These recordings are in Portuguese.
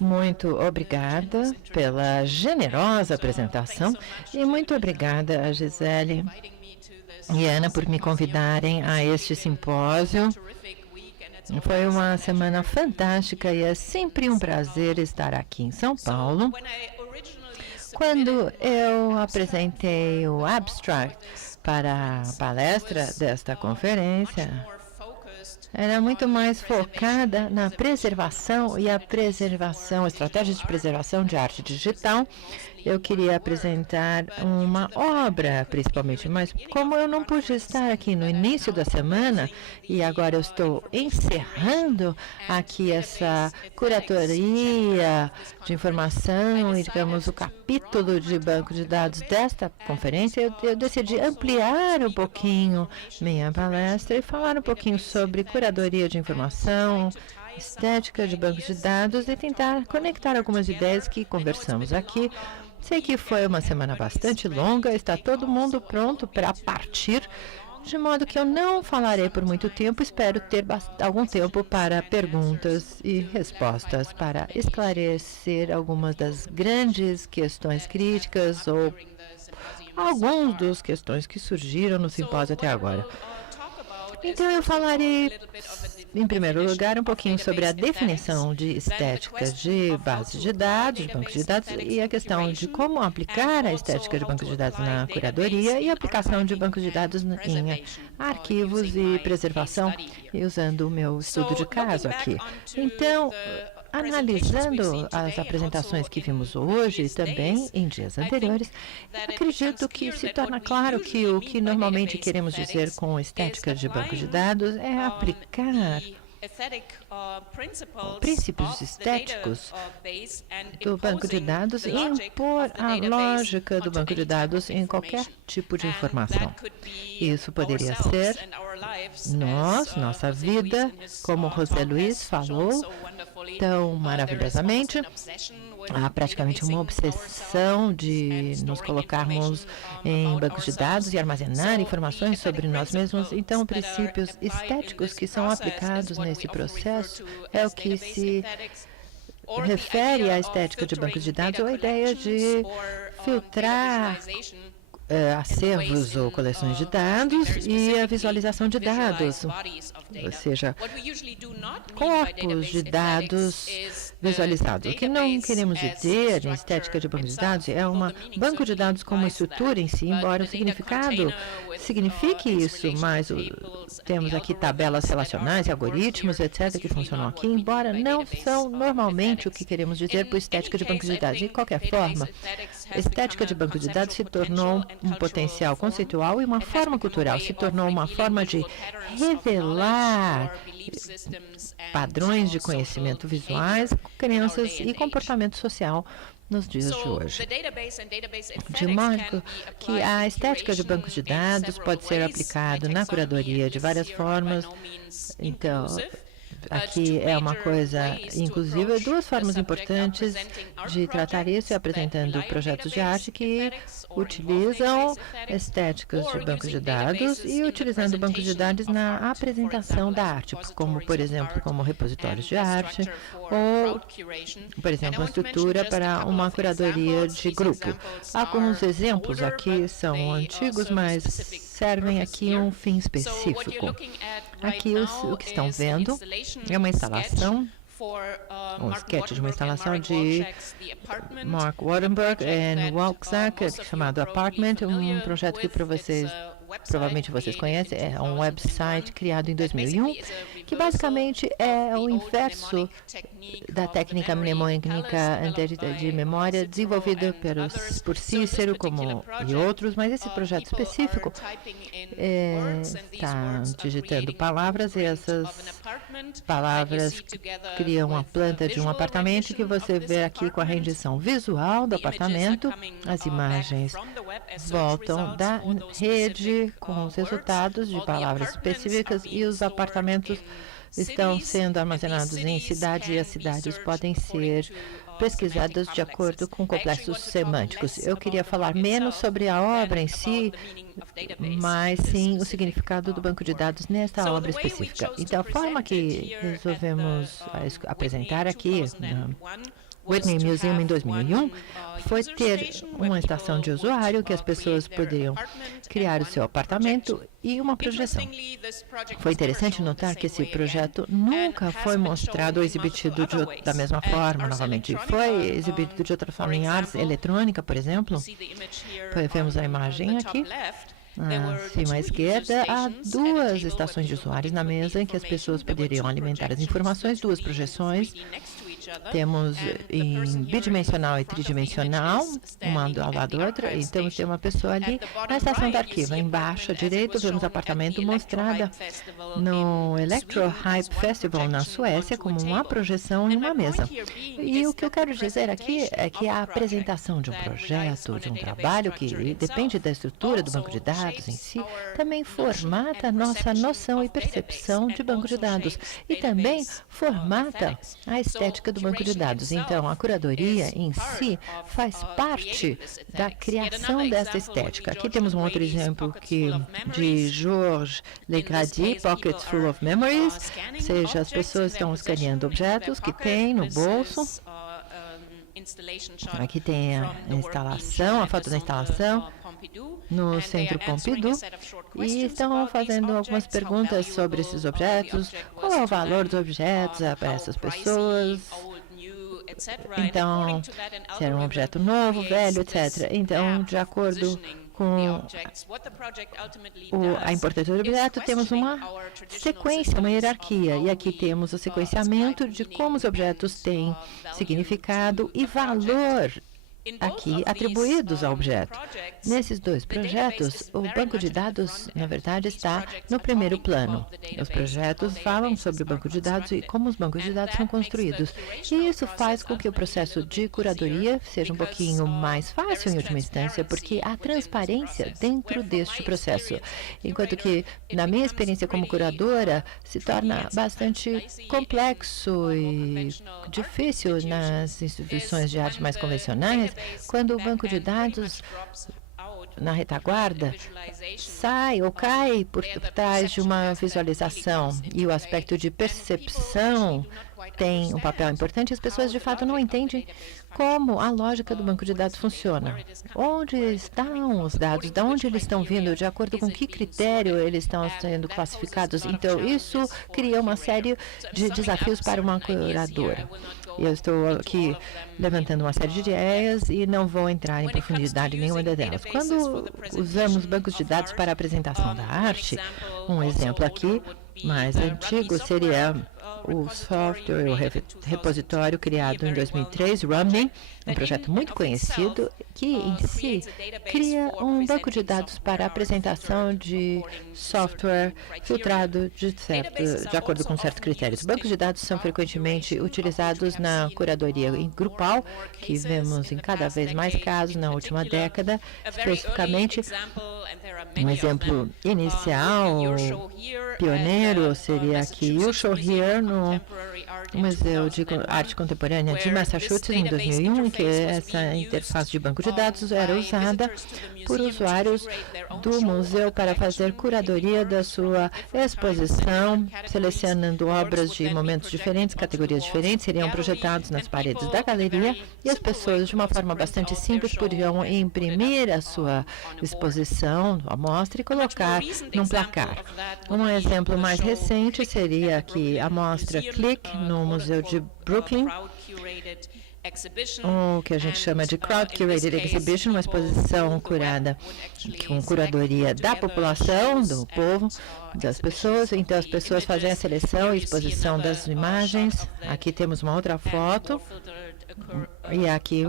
Muito obrigada pela generosa apresentação e muito obrigada a Gisele e Ana por me convidarem a este simpósio. Foi uma semana fantástica e é sempre um prazer estar aqui em São Paulo. Quando eu apresentei o abstract para a palestra desta conferência, era muito mais focada na preservação e a estratégia de preservação de arte digital. Eu queria apresentar uma obra, principalmente, mas como eu não pude estar aqui no início da semana, e agora eu estou encerrando aqui essa curatoria de informação e, digamos, o capítulo de banco de dados desta conferência, eu decidi ampliar um pouquinho minha palestra e falar um pouquinho sobre curadoria de informação, estética de bancos de dados e tentar conectar algumas ideias que conversamos aqui. Sei que foi uma semana bastante longa, está todo mundo pronto para partir, de modo que eu não falarei por muito tempo, espero ter algum tempo para perguntas e respostas, para esclarecer algumas das grandes questões críticas ou algumas das questões que surgiram no simpósio até agora. Então, eu falarei, em primeiro lugar, um pouquinho sobre a definição de estética de base de dados, de banco de dados, e a questão de como aplicar a estética de banco de dados na curadoria e a aplicação de bancos de dados em arquivos e preservação, e usando o meu estudo de caso aqui. Então, analisando as apresentações que vimos hoje e também em dias anteriores, acredito que se torna claro que o que normalmente queremos dizer com estética de banco de dados é aplicar princípios estéticos do banco de dados e impor a lógica do banco de dados em qualquer tipo de informação. Isso poderia ser nossa vida, como José Luiz falou tão maravilhosamente. Há praticamente uma obsessão de nos colocarmos em bancos de dados e armazenar informações sobre nós mesmos. Então, princípios estéticos que são aplicados nesse processo é o que se refere à estética de bancos de dados, ou a ideia de filtrar acervos ou coleções de dados e a visualização de dados, ou seja, corpos de dados visualizados. O que não queremos dizer em estética de banco de dados é um banco de dados como estrutura em si, embora o significado signifique isso, mas temos aqui tabelas relacionais, algoritmos, etc., que funcionam aqui, embora não são normalmente o que queremos dizer por estética de banco de dados. De qualquer forma, a estética de banco de dados se tornou um potencial conceitual e uma forma cultural, se tornou uma forma de revelar padrões de conhecimento visuais, crenças e comportamento social nos dias de hoje. De modo que a estética de bancos de dados pode ser aplicada na curadoria de várias formas. Então, aqui é uma coisa inclusive, duas formas importantes de tratar isso, apresentando projetos de arte que utilizam estéticas de bancos de dados e utilizando bancos de dados na apresentação da arte, como, por exemplo, como repositórios de arte ou, por exemplo, uma estrutura para uma curadoria de grupo. Alguns exemplos aqui são antigos, mas servem aqui um fim específico. Aqui o que estão vendo é uma instalação, um sketch de uma instalação de Mark Waterberg e Walczak, chamado Apartment, um projeto que provavelmente vocês conhecem, é um website criado em 2001, que basicamente é o inverso da técnica mnemônica de memória desenvolvida por Cícero e outros, mas esse projeto específico está digitando palavras e essas palavras criam a planta de um apartamento que você vê aqui com a rendição visual do apartamento. As imagens voltam da rede com os resultados de palavras específicas e os apartamentos estão sendo armazenados em cidades e as cidades podem ser pesquisadas de acordo com complexos semânticos. Eu queria falar menos sobre a obra em si, mas sim o significado do banco de dados nesta obra específica. Então, a forma que resolvemos apresentar aqui na Whitney Museum em 2001 foi ter uma estação de usuário que as pessoas poderiam criar o seu apartamento e uma projeção. Foi interessante notar que esse projeto nunca foi mostrado ou exibido da mesma forma, novamente. Foi exibido de outra forma em artes eletrônica, por exemplo. Vemos a imagem aqui. Acima à esquerda, há duas estações de usuários na mesa em que as pessoas poderiam alimentar as informações, duas projeções. Temos em bidimensional e tridimensional, uma ao lado da outra. Então, tem uma pessoa ali na estação do arquivo. Embaixo à direita, vemos o apartamento mostrada no Electro Hype Festival na Suécia como uma projeção em uma mesa. E o que eu quero dizer aqui é que a apresentação de um projeto, de um trabalho que depende da estrutura do banco de dados em si, também formata a nossa noção e percepção de banco de dados e também formata a estética do banco de dados. Então, a curadoria em si faz parte da criação dessa estética. Aqui temos um outro exemplo de Georges Legrady, Pockets Full of Memories, ou seja, as pessoas estão escaneando objetos que têm no bolso. Aqui tem a instalação, a foto da instalação no Centro Pompidou, e estão fazendo algumas perguntas sobre esses objetos, qual é o valor dos objetos para essas pessoas. Então, se era um objeto novo, velho, etc. Então, de acordo com a importância do objeto, temos uma sequência, uma hierarquia. E aqui temos o sequenciamento de como os objetos têm significado e valor aqui atribuídos ao objeto. Nesses dois projetos, o banco de dados, na verdade, está no primeiro plano. Os projetos falam sobre o banco de dados e como os bancos de dados são construídos. E isso faz com que o processo de curadoria seja um pouquinho mais fácil, em última instância, porque há transparência dentro deste processo. Enquanto que, na minha experiência como curadora, se torna bastante complexo e difícil nas instituições de arte mais convencionais, quando o banco de dados na retaguarda sai ou cai por trás de uma visualização e o aspecto de percepção tem um papel importante, as pessoas de fato não entendem como a lógica do banco de dados funciona. Onde estão os dados? De onde eles estão vindo? De acordo com que critério eles estão sendo classificados? Então, isso cria uma série de desafios para uma curadora. Eu estou aqui levantando uma série de ideias e não vou entrar em profundidade em nenhuma delas. Quando usamos bancos de dados para a apresentação da arte, um exemplo aqui mais antigo seria o software, o repositório criado em 2003, Rumby, um projeto muito conhecido, que em si cria um banco de dados para a apresentação de software filtrado de acordo com certos critérios. Bancos de dados são frequentemente utilizados na curadoria grupal, que vemos em cada vez mais casos na última década. Especificamente, um exemplo inicial, pioneiro, seria aqui You Show Here, no Museu de Arte Contemporânea de Massachusetts, em 2001, em que essa interface de banco de dados era usada por usuários do museu para fazer curadoria da sua exposição, selecionando obras de momentos diferentes, categorias diferentes, seriam projetados nas paredes da galeria e as pessoas, de uma forma bastante simples, podiam imprimir a sua exposição, a mostra, e colocar num placar. Um exemplo mais recente seria aqui a mostra Click, no Museu de Brooklyn, o que a gente chama de Crowd Curated Exhibition, uma exposição curada com curadoria da população, do povo, das pessoas. Então, as pessoas fazem a seleção e exposição das imagens. Aqui temos uma outra foto. E aqui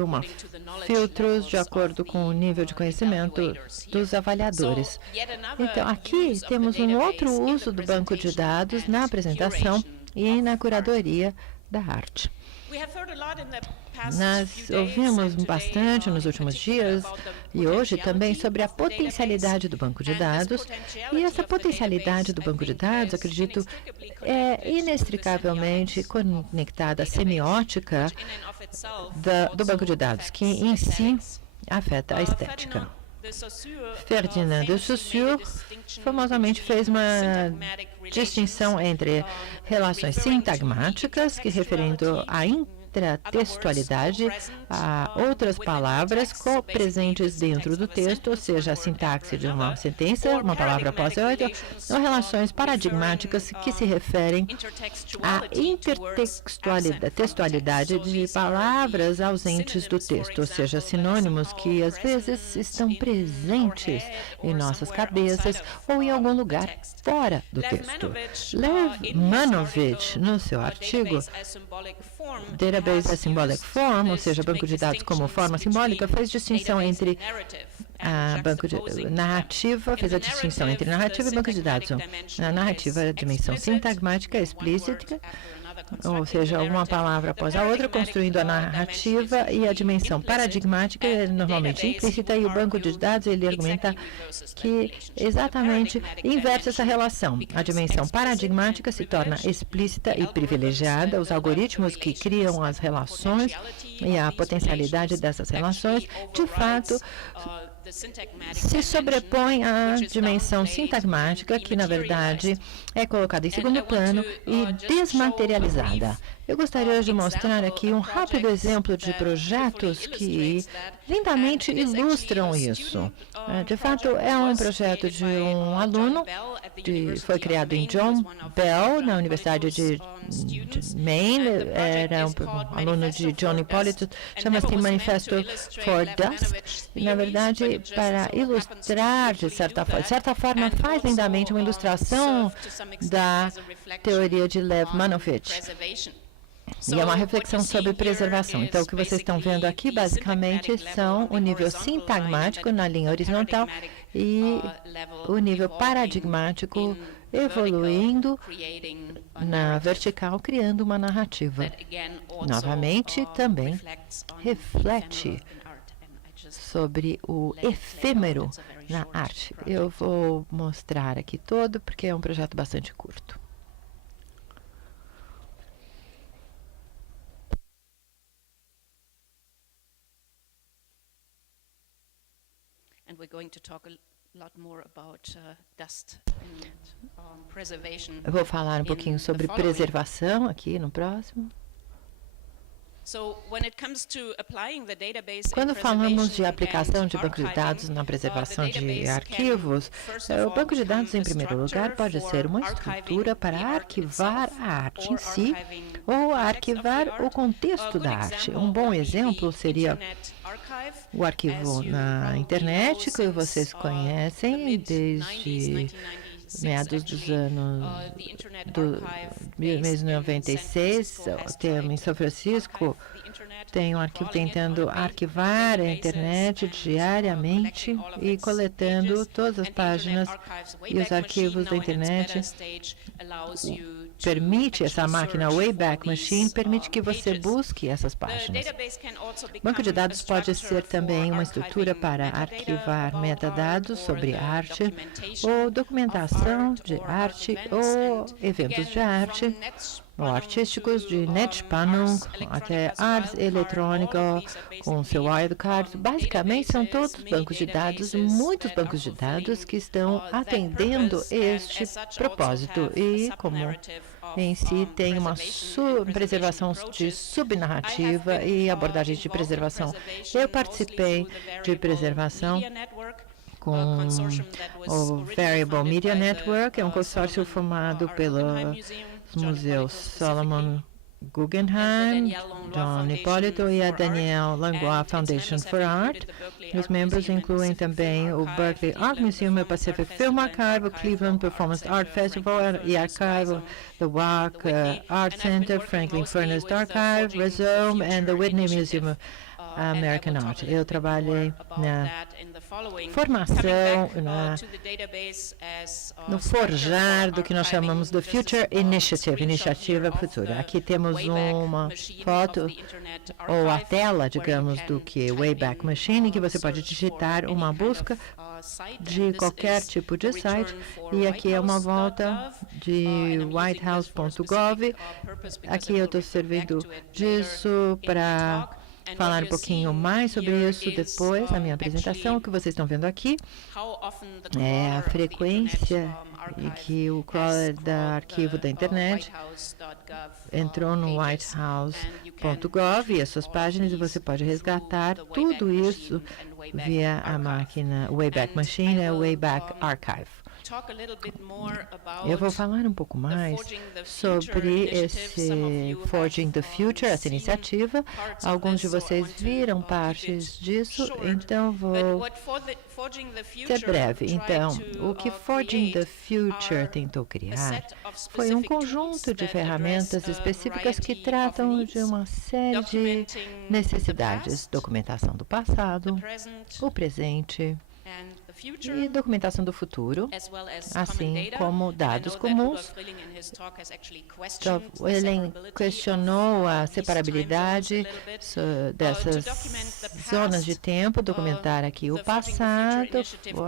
filtros de acordo com o nível de conhecimento dos avaliadores. Então, aqui temos um outro uso do banco de dados na apresentação e na curadoria da arte. Nós ouvimos bastante nos últimos dias e hoje também sobre a potencialidade do banco de dados. E essa potencialidade do banco de dados, acredito, é inextricavelmente conectada à semiótica do banco de dados, que em si afeta a estética. Ferdinand de Saussure famosamente fez uma distinção entre relações sintagmáticas, que referindo a intratextualidade, a outras palavras co-presentes dentro do texto, ou seja, a sintaxe de uma sentença, uma palavra após a outra, ou relações paradigmáticas que se referem à intertextualidade de palavras ausentes do texto, ou seja, sinônimos que às vezes estão presentes em nossas cabeças ou em algum lugar fora do texto. Lev Manovich, no seu artigo Database as Symbolic Form, ou seja, banco de dados como forma simbólica, fez distinção entre banco de narrativa, fez a distinção entre narrativa e banco de dados. A narrativa é a dimensão sintagmática explícita, ou seja, uma palavra após a outra, construindo a narrativa, e a dimensão paradigmática é normalmente implícita, e o banco de dados ele argumenta que exatamente inverte essa relação. A dimensão paradigmática se torna explícita e privilegiada, os algoritmos que criam as relações e a potencialidade dessas relações, de fato, se sobrepõe à dimensão sintagmática, que na verdade é colocada em segundo plano e desmaterializada. Eu gostaria de mostrar aqui um rápido exemplo de projetos que lindamente ilustram isso. De fato, é um projeto de um aluno, foi criado em John Bell, na Universidade de Maine, era um aluno de John Hipólito, chama-se Manifesto for Dust, e, na verdade, para ilustrar, de certa forma, faz lindamente uma ilustração da teoria de Lev Manovich. E é uma reflexão sobre preservação. Então, o que vocês estão vendo aqui, basicamente, são o nível sintagmático na linha horizontal e o nível paradigmático evoluindo na vertical, criando uma narrativa. Novamente, também reflete sobre o efêmero na arte. Eu vou mostrar aqui todo, porque é um projeto bastante curto. We're going to talk a lot more about dust and preservation. Eu vou falar um pouquinho sobre preservação aqui no próximo. Quando falamos de aplicação de banco de dados na preservação de arquivos, o banco de dados, em primeiro lugar, pode ser uma estrutura para arquivar a arte em si ou arquivar o contexto da arte. Um bom exemplo seria o arquivo na internet, que vocês conhecem desde meados dos anos do 1996, em São Francisco, tem um arquivo tentando arquivar a internet diariamente e coletando todas as páginas e os arquivos da internet. Permite, essa máquina Wayback Machine, permite que você busque essas páginas. Banco de dados pode ser também uma estrutura para arquivar metadados sobre arte, ou documentação de arte, ou eventos de arte, ou artísticos, de netspannung até arte eletrônica com seu wildcard. Basicamente, são todos bancos de dados, muitos bancos de dados que estão atendendo este propósito e, como em si, tem uma preservação de subnarrativa e abordagens de preservação. Eu participei de preservação com o Variable Media Network, é um consórcio formado pelo Museu Solomon Guggenheim, John Hipólito e a Daniel Langlois Foundation for Art. Os membros incluem também o Berkeley Art Museum, o Pacific Film Archive, o Cleveland Performance Art Festival e Archive, the WAC Art Center, Franklin Furnace Archive, Rhizome, and the Whitney Museum of American Art. Eu trabalhei formação, no forjar do que nós chamamos do Future Initiative, Iniciativa Futura. Aqui temos uma foto, ou a tela, digamos, do que Wayback Machine, que você pode digitar uma busca de qualquer tipo de site, e aqui é uma volta de whitehouse.gov. Aqui eu estou servindo disso para falar um pouquinho mais sobre isso depois da minha apresentação. O que vocês estão vendo aqui é a frequência em que o crawler da arquivo da internet entrou no whitehouse.gov e as suas páginas, e você pode resgatar tudo isso via a máquina Wayback Machine, Wayback Archive. Eu vou falar um pouco mais sobre esse Forging the Future, essa iniciativa. Alguns de vocês viram partes disso, então vou ser breve. Então, o que Forging the Future tentou criar foi um conjunto de ferramentas específicas que tratam de uma série de necessidades: documentação do passado, o presente e documentação do futuro, assim como dados comuns. Ele questionou a separabilidade dessas zonas de tempo, documentar aqui o passado.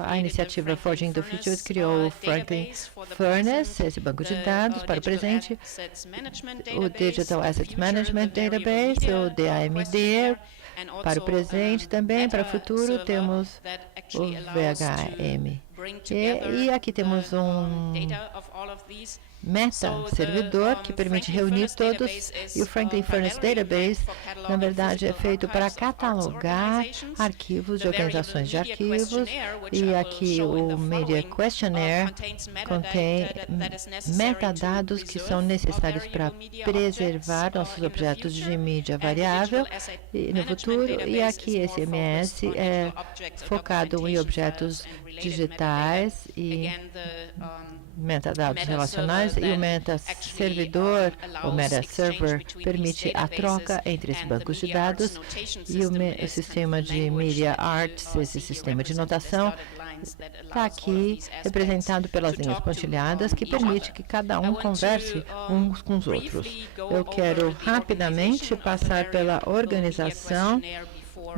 A iniciativa Forging the Future criou o Franklin Furnace, esse banco de dados para o presente, o Digital Asset Management Database, o DAMD, para o presente também. Para o futuro temos o VHM. E aqui temos um meta-servidor que permite reunir todos, e o Franklin Furnace Database, na verdade, é feito para catalogar arquivos de organizações de arquivos, e aqui o Media Questionnaire contém metadados que são necessários para preservar nossos objetos de mídia variável no futuro, e aqui esse MS é focado em objetos digitais e metadados relacionais, e o meta-servidor, o meta-server, permite a troca entre esses bancos de dados, e o sistema de Media Arts, esse sistema de notação, está aqui representado pelas linhas pontilhadas, que permite que cada um converse uns com os outros. Eu quero rapidamente passar pela organização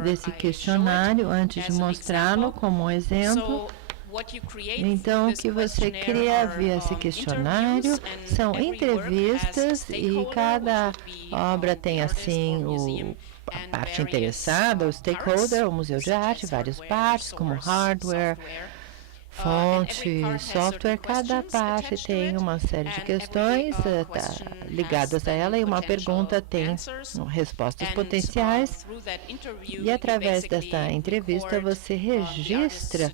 desse questionário antes de mostrá-lo como um exemplo. Então, o que você cria via esse questionário são entrevistas, e cada obra tem, assim, a parte interessada, o stakeholder, o museu de arte, várias partes, como hardware, fonte, software. Cada parte tem uma série de questões ligadas a ela, e uma pergunta tem respostas potenciais, e através desta entrevista você registra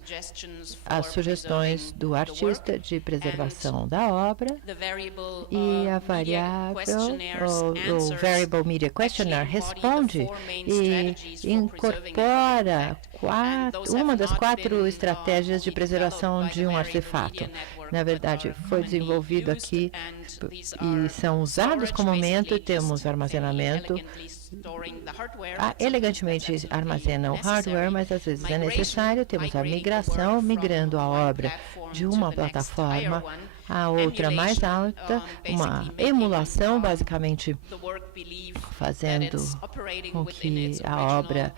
as sugestões do artista de preservação da obra, e a variável, o Variable Media Questionnaire, responde e incorpora uma das 4 estratégias de preservação de um artefato. Na verdade, foi desenvolvido aqui e são usados comumente. Temos armazenamento, elegantemente armazena o hardware, mas às vezes é necessário. Temos a migração, migrando a obra de uma plataforma a outra mais alta, uma emulação, basicamente fazendo com que a obra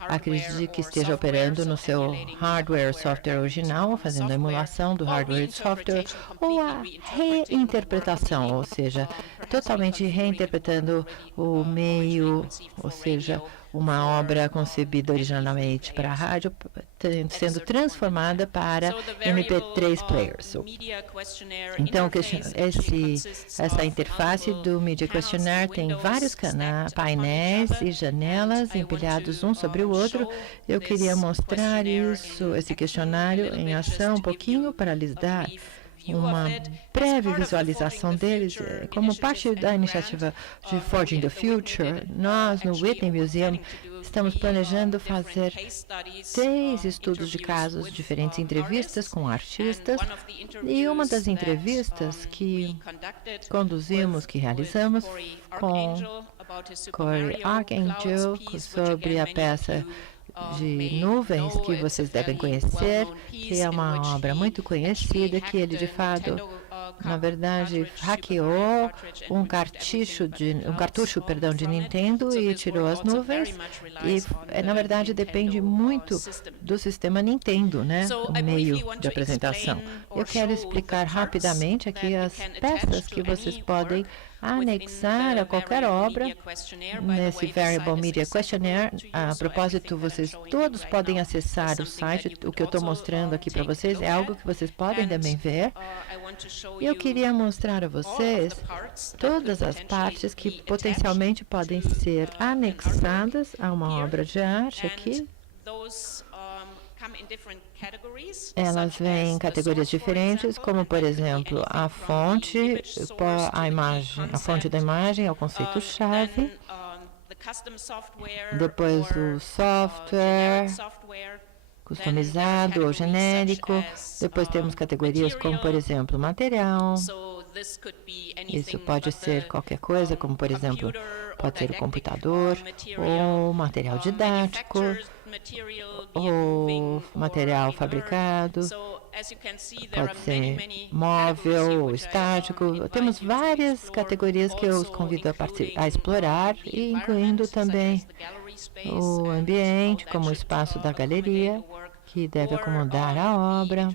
acredite que esteja operando no seu hardware ou software original, fazendo a emulação do hardware e software, ou a reinterpretação, ou seja, totalmente reinterpretando o meio, ou seja, uma obra concebida originalmente para a rádio, sendo transformada para MP3 players. Então, essa interface do Media Questionnaire tem vários painéis e janelas empilhados um sobre o outro. Eu queria mostrar esse questionário em ação um pouquinho para lhes dar uma breve visualização deles. Como parte da iniciativa de Forging the Future, nós no Whitney Museum estamos planejando fazer 3 estudos de casos, diferentes entrevistas com artistas, e uma das entrevistas que conduzimos, que realizamos com Cory Archangel sobre a peça de Nuvens, que vocês devem conhecer, que é uma obra muito conhecida, que ele, de fato, na verdade, hackeou um cartucho de Nintendo e tirou as nuvens. E, na verdade, depende muito do sistema Nintendo, né? O meio de apresentação. Eu quero explicar rapidamente aqui as peças que vocês podem anexar a qualquer obra nesse Variable Media Questionnaire. A propósito, vocês todos podem acessar o site. O que eu estou mostrando aqui para vocês é algo que vocês podem também ver. E eu queria mostrar a vocês todas as partes que potencialmente podem ser anexadas a uma obra de arte aqui. Elas vêm em categorias diferentes, como, por exemplo, a fonte, a fonte da imagem é o conceito-chave. Depois o software, customizado ou genérico. Depois temos categorias como, por exemplo, material. Isso pode ser qualquer coisa, como, por exemplo, pode ser o computador, ou material didático, ou material fabricado, pode ser móvel ou estático. Temos várias categorias que eu os convido a explorar, incluindo também o ambiente, como o espaço da galeria, que deve acomodar a obra,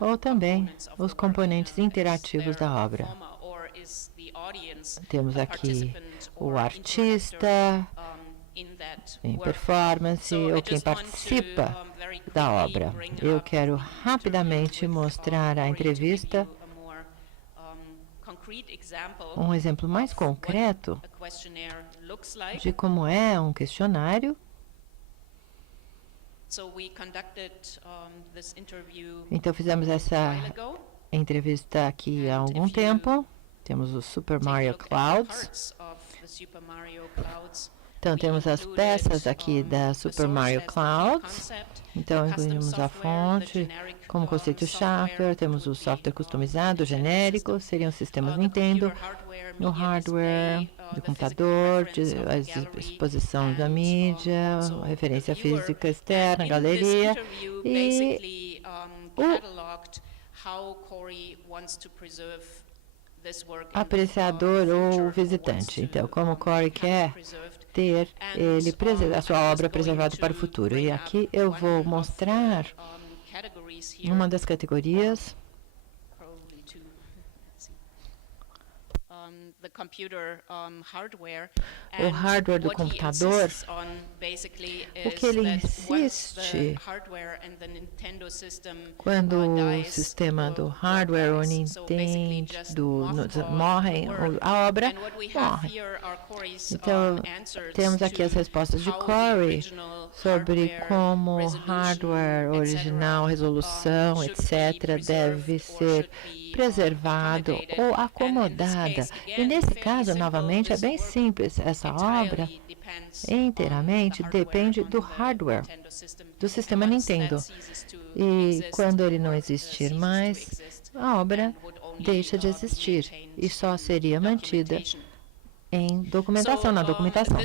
ou também os componentes interativos da obra. Temos aqui o artista, em performance, ou quem participa da obra. Eu quero rapidamente mostrar a entrevista, um exemplo mais concreto de como é um questionário. Então, fizemos essa entrevista aqui há algum tempo. Temos o Super Mario Clouds. Então, temos as peças aqui da Super Mario Clouds. Então, incluímos a fonte como conceito-chave. Temos o software customizado, genérico, seriam sistemas Nintendo, o hardware do computador, a exposição da mídia, a referência física externa, galeria e o apreciador ou visitante. Então, como Corey quer ter a sua obra preservada para o futuro. E aqui eu vou mostrar uma das categorias. O hardware do computador, o que ele insiste quando o sistema do hardware ou Nintendo morrem, a obra morre. Então, temos aqui as respostas de Corey sobre como o hardware original, resolução, etc., deve ser preservado ou acomodada. E nesse caso, novamente, é bem simples. Essa obra inteiramente depende do hardware, do sistema Nintendo. E quando ele não existir mais, a obra deixa de existir e só seria mantida em documentação, na documentação.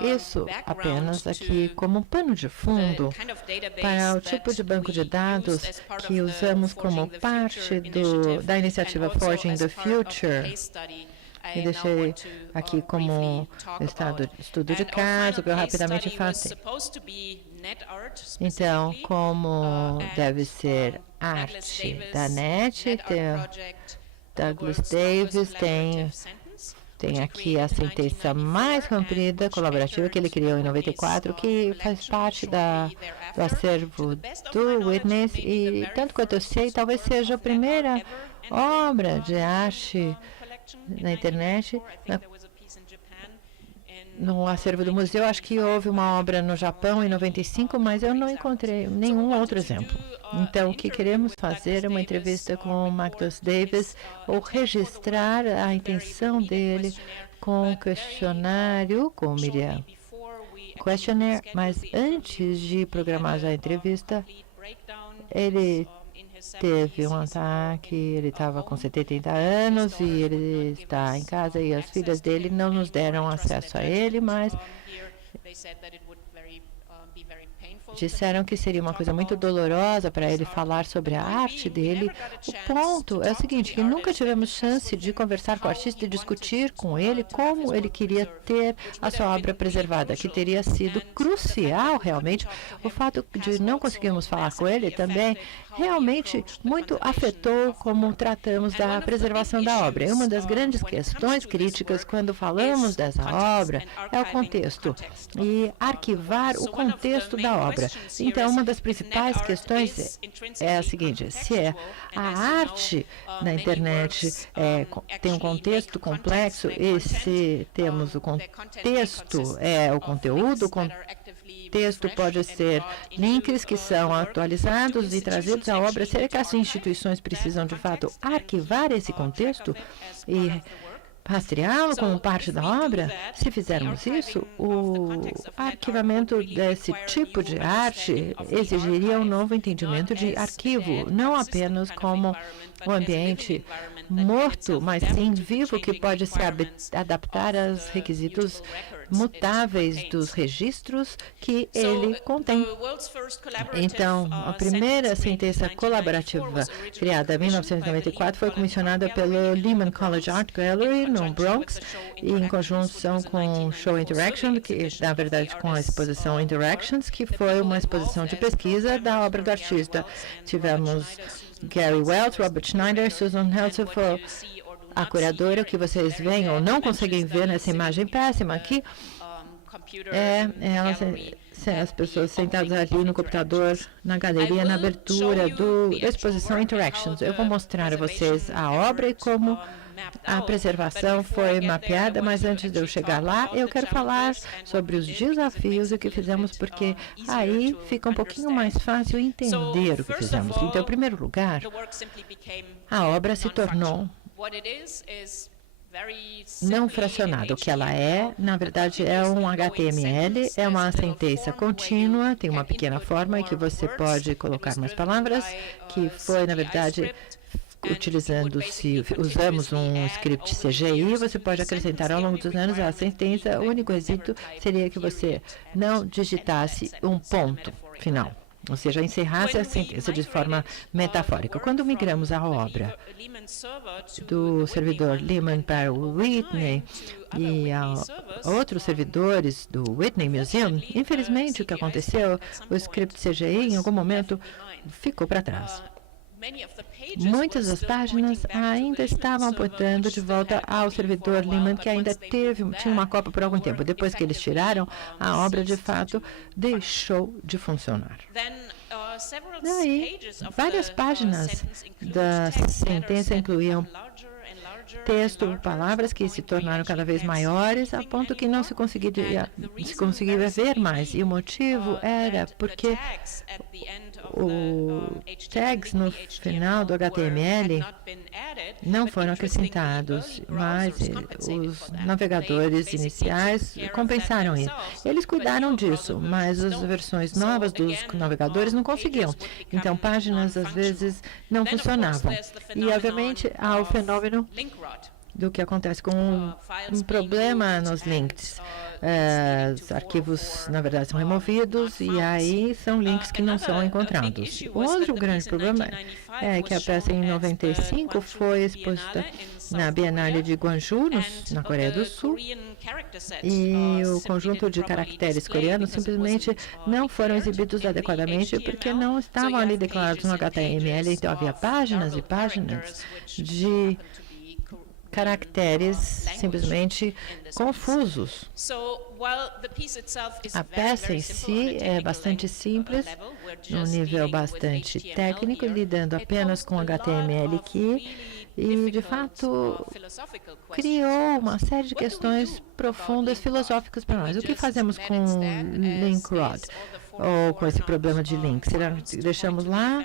Isso apenas aqui como um pano de fundo para o tipo de banco de dados que usamos como parte da iniciativa Forging the Future. E deixei aqui como estudo de caso, que eu rapidamente faço. Então, como deve ser arte da NET, Douglas Davis tem aqui a sentença mais comprida, colaborativa, que ele criou em 94, que faz parte do acervo do Witness, e, tanto quanto eu sei, talvez seja a primeira obra de arte na internet. No acervo do museu, acho que houve uma obra no Japão em 95, mas eu não encontrei nenhum outro exemplo. Então, o que queremos fazer é uma entrevista com o Magnus Davis, ou registrar a intenção dele com o questionário, com o Media Questionnaire, mas antes de programar a entrevista, ele teve um ataque, ele estava com 70 anos e ele está em casa e as filhas dele não nos deram acesso a ele, mas disseram que seria uma coisa muito dolorosa para ele falar sobre a arte dele. O ponto é o seguinte, que nunca tivemos chance de conversar com o artista e discutir com ele como ele queria ter a sua obra preservada, que teria sido crucial, realmente. O fato de não conseguirmos falar com ele também realmente muito afetou como tratamos da preservação da obra. E uma das grandes questões críticas quando falamos dessa obra é o contexto e arquivar o contexto da obra. Então, uma das principais questões é a seguinte, se a arte na internet tem um contexto complexo e se temos o contexto, o conteúdo, texto pode ser links que são atualizados e trazidos à obra. Será que as instituições precisam, de fato, arquivar esse contexto e rastreá-lo como parte da obra? Se fizermos isso, o arquivamento desse tipo de arte exigiria um novo entendimento de arquivo, não apenas como um ambiente morto, mas sim vivo, que pode se adaptar aos requisitos mutáveis dos registros que ele contém. Então, a primeira sentença colaborativa, criada em 1994, foi comissionada pelo Lehman College Art Gallery, no Bronx, e em conjunção com o Show Interaction, que, na verdade, com a exposição Interactions, que foi uma exposição de pesquisa da obra do artista. Tivemos Gary Welch, Robert Schneider, Susan Helser, a curadora. O que vocês veem ou não conseguem ver nessa imagem péssima aqui as pessoas sentadas ali no computador, na galeria, na abertura da exposição Interactions. Eu vou mostrar a vocês a obra e como a preservação foi mapeada, mas antes de eu chegar lá, eu quero falar sobre os desafios e o que fizemos, porque aí fica um pouquinho mais fácil entender o que fizemos. Então, em primeiro lugar, a obra se tornou não fracionada. O que ela é, na verdade, é um HTML, é uma sentença contínua, tem uma pequena forma em que você pode colocar mais palavras, que foi, na verdade, se usamos um script CGI, você pode acrescentar ao longo dos anos a sentença. O único requisito seria que você não digitasse um ponto final, ou seja, encerrasse a sentença de forma metafórica. Quando migramos a obra do servidor Lehman para o Whitney e a outros servidores do Whitney Museum, infelizmente o que aconteceu, o script CGI em algum momento ficou para trás. Muitas das páginas ainda estavam apontando de volta ao servidor Lehman, que ainda tinha uma cópia por algum tempo. Depois que eles tiraram, a obra, de fato, deixou de funcionar. Daí, várias páginas da sentença incluíam texto, palavras que se tornaram cada vez maiores, a ponto que não se conseguia ver mais. E o motivo era porque os tags no final do HTML não foram acrescentados, mas os navegadores iniciais compensaram isso. Eles cuidaram disso, mas as versões novas dos navegadores não conseguiam. Então, páginas, às vezes, não funcionavam. E, obviamente, há o fenômeno do que acontece com um problema nos links. Os arquivos, na verdade, são removidos e aí são links que não são encontrados. O outro grande problema é que a peça em 95 foi exposta na Bienal de Gwangju, na Coreia do Sul, e o conjunto de caracteres coreanos simplesmente não foram exibidos adequadamente porque não estavam ali declarados no HTML. Então, havia páginas e páginas de caracteres simplesmente confusos. A peça em si é bastante simples, num nível bastante técnico, lidando apenas com HTML aqui, e, de fato, criou uma série de questões profundas, filosóficas para nós. O que fazemos com Linkrod, ou com esse problema de link? Deixamos lá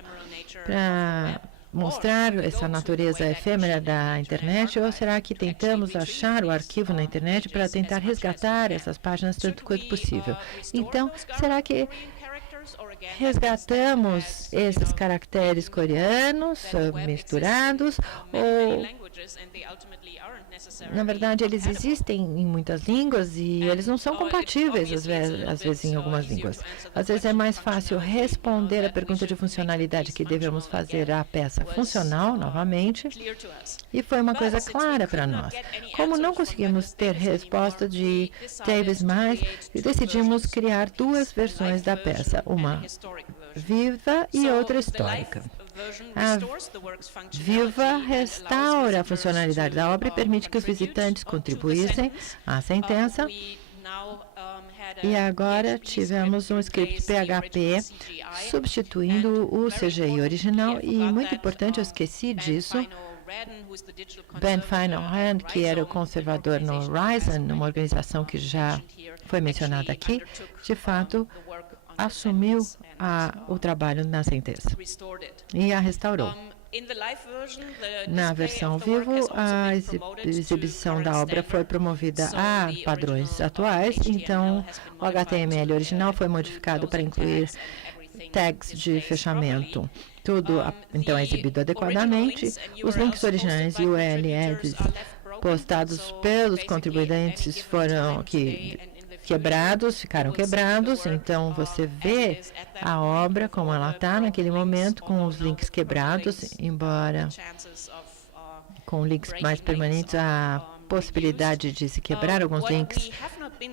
para mostrar essa natureza efêmera da internet, ou será que tentamos achar o arquivo na internet para tentar resgatar essas páginas tanto quanto possível? Então, será que resgatamos esses caracteres coreanos misturados, ou, na verdade, eles existem em muitas línguas e eles não são compatíveis, às vezes, em algumas línguas. Às vezes é mais fácil responder a pergunta de funcionalidade que devemos fazer à peça funcional, novamente, e foi uma coisa clara para nós. Como não conseguimos ter resposta de Davis mais, decidimos criar duas versões da peça, uma viva e outra histórica. A viva restaura a funcionalidade da obra e permite que os visitantes contribuíssem à sentença. E agora tivemos um script PHP substituindo o CGI original. E muito importante, eu esqueci disso, Ben Feinhorn, que era o conservador no Horizon, uma organização que já foi mencionada aqui, de fato assumiu o trabalho na sentença e a restaurou. Na versão vivo, a exibição da obra foi promovida a padrões atuais, então o HTML original foi modificado para incluir tags de fechamento. Tudo, então, é exibido adequadamente. Os links originais e URLs postados pelos contribuintes foram ficaram quebrados, então você vê a obra como ela está naquele momento, com os links quebrados, embora com links mais permanentes a possibilidade de se quebrar alguns links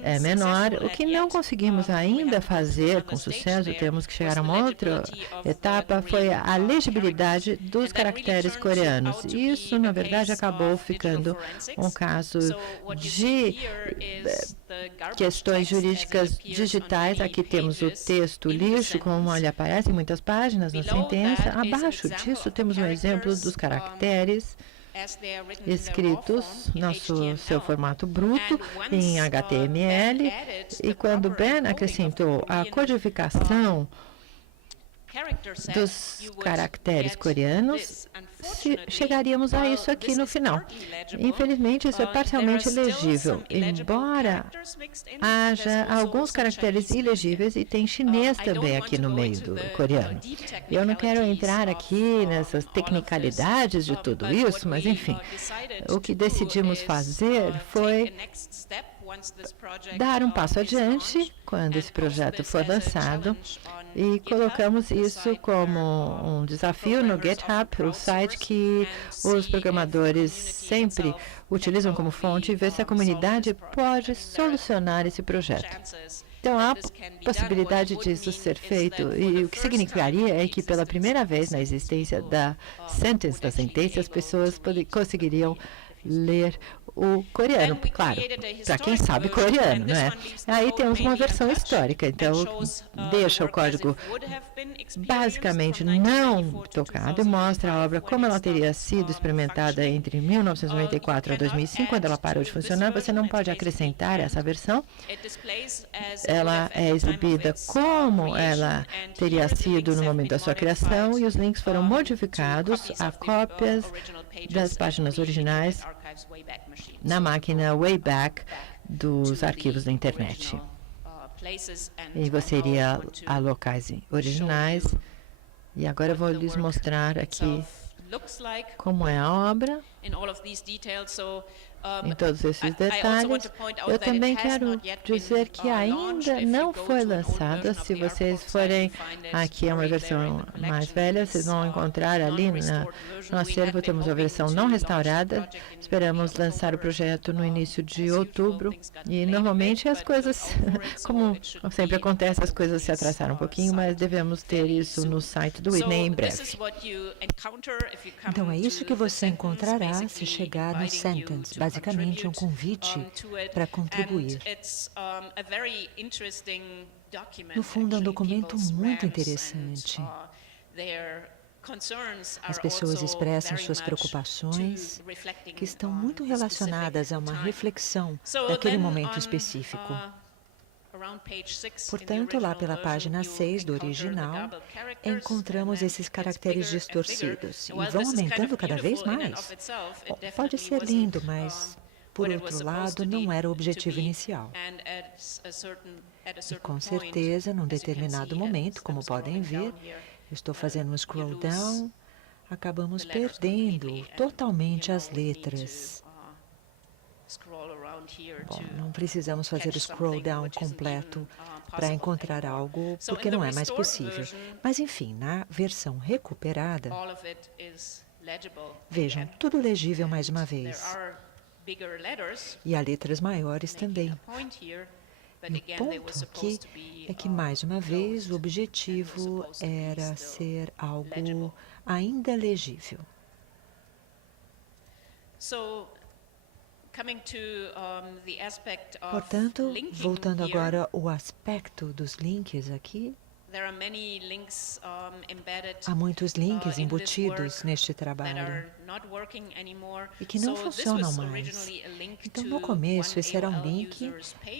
é menor. O que não conseguimos ainda fazer com sucesso, temos que chegar a uma outra etapa, foi a legibilidade dos caracteres coreanos. Isso, na verdade, acabou ficando um caso de questões jurídicas digitais. Aqui temos o texto lixo, como ele aparece em muitas páginas na sentença. Abaixo disso, temos um exemplo dos caracteres escritos no seu formato bruto, em HTML, e quando Ben acrescentou a codificação dos caracteres coreanos, chegaríamos a isso aqui no final. Infelizmente, isso é parcialmente legível, embora haja alguns caracteres ilegíveis e tem chinês também aqui no meio do coreano. Eu não quero entrar aqui nessas tecnicalidades de tudo isso, mas, enfim, o que decidimos fazer foi dar um passo adiante quando esse projeto for lançado e colocamos isso como um desafio no GitHub, o site que os programadores sempre utilizam como fonte, e ver se a comunidade pode solucionar esse projeto. Então, há possibilidade disso ser feito, e o que significaria é que, pela primeira vez na existência da sentença, as pessoas conseguiriam ler o coreano, claro, para quem sabe coreano, não é? Aí temos uma versão histórica, então deixa o código basicamente não tocado e mostra a obra como ela teria sido experimentada entre 1994 a 2005, quando ela parou de funcionar. Você não pode acrescentar essa versão. Ela é exibida como ela teria sido no momento da sua criação, e os links foram modificados a cópias das páginas originais na máquina Wayback dos arquivos da internet. E você iria a locais originais. E agora eu vou lhes mostrar aqui como é a obra, em todos esses detalhes. Eu também quero dizer que ainda não foi lançada. Se vocês forem aqui a uma versão mais velha, vocês vão encontrar ali no acervo, temos a versão não restaurada. Esperamos lançar o projeto no início de outubro. E normalmente as coisas, como sempre acontece, as coisas se atrasaram um pouquinho, mas devemos ter isso no site do Whitney em breve. Então é isso que você encontrará se chegar no Sentence. Basicamente, um convite para contribuir. No fundo, é um documento muito interessante. As pessoas expressam suas preocupações, que estão muito relacionadas a uma reflexão daquele momento específico. Portanto, lá pela página 6 do original, encontramos esses caracteres distorcidos e vão aumentando cada vez mais. Pode ser lindo, mas, por outro lado, não era o objetivo inicial. E com certeza, num determinado momento, como podem ver, eu estou fazendo um scroll down, acabamos perdendo totalmente as letras. Bom, não precisamos fazer o scroll down completo para encontrar algo, porque não é mais possível. Mas, enfim, na versão recuperada, vejam, tudo legível mais uma vez. E há letras maiores também. E o ponto aqui é que, mais uma vez, o objetivo era ser algo ainda legível. Portanto, voltando agora ao aspecto dos links aqui, há muitos links embutidos neste trabalho e que não funcionam mais. Então, no começo, esse era um link